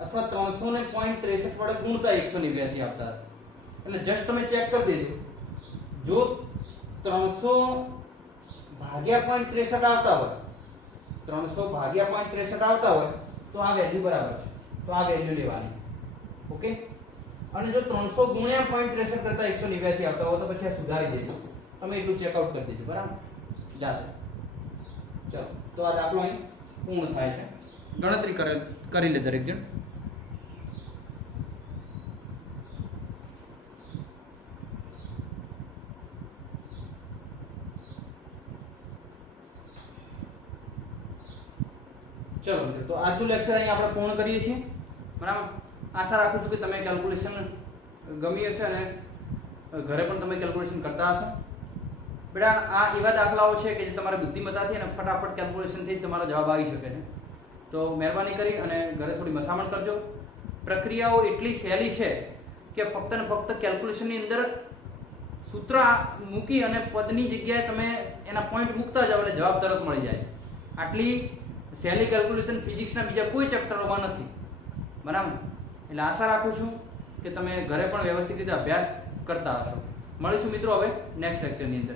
અથવા 300 ને 0.63 વડે ગુણતા 189 આવતા હશે. એટલે જસ્ટ તમે ચેક કરી દેજો. જો 300 ભાગ્યા 0.63 આવતા હોય, 300 ભાગ્યા 0.63 આવતા હોય તો આ વેલ્યુ બરાબર છે, તો આ વેલ્યુ લેવાની. ઓકે, અને જો 300 ગુણ્યા 0.63 કરતા 189 આવતા હોય તો પછી આ સુધારી દેજો. તમે એટલું ચેકઆઉટ કરી દેજો. બરાબર, જાતે. ચલો, તો આ દાખલો અહીં પૂર્ણ થાય છે. ગણતરી કરી લે દરેક જણ. ચલો મિત્રો, તો આજનું લેક્ચર અહીં આપણે પૂર્ણ કરીએ છીએ. બરાબર, આશા રાખું છું કે તમે કેલ્ક્યુલેશન ગમી હશે અને ઘરે પણ તમે કેલ્ક્યુલેશન કરતા હશો. બેટા, આ એવા દાખલાઓ છે કે જે તમારે બુદ્ધિમત્તાથી અને ફટાફટ કેલ્ક્યુલેશનથી જ તમારો જવાબ આવી શકે છે. તો મહેરબાની કરી અને ઘરે થોડી મથામણ કરજો. પ્રક્રિયાઓ એટલી સહેલી છે કે ફક્ત ને ફક્ત કેલ્ક્યુલેશનની અંદર સૂત્ર મૂકી અને પદની જગ્યાએ તમે એના પોઈન્ટ મૂકતા જાઓ એટલે જવાબ તરત મળી જાય. આટલી સહેલી કેલ્ક્યુલેશન ફિઝિક્સના બીજા કોઈ ચેપ્ટરોમાં નથી. બરાબર? એટલે આશા રાખું છું કે તમે ઘરે પણ વ્યવસ્થિત રીતે અભ્યાસ કરતા હશો. મળીશું મિત્રો હવે નેક્સ્ટ લેક્ચરની અંદર.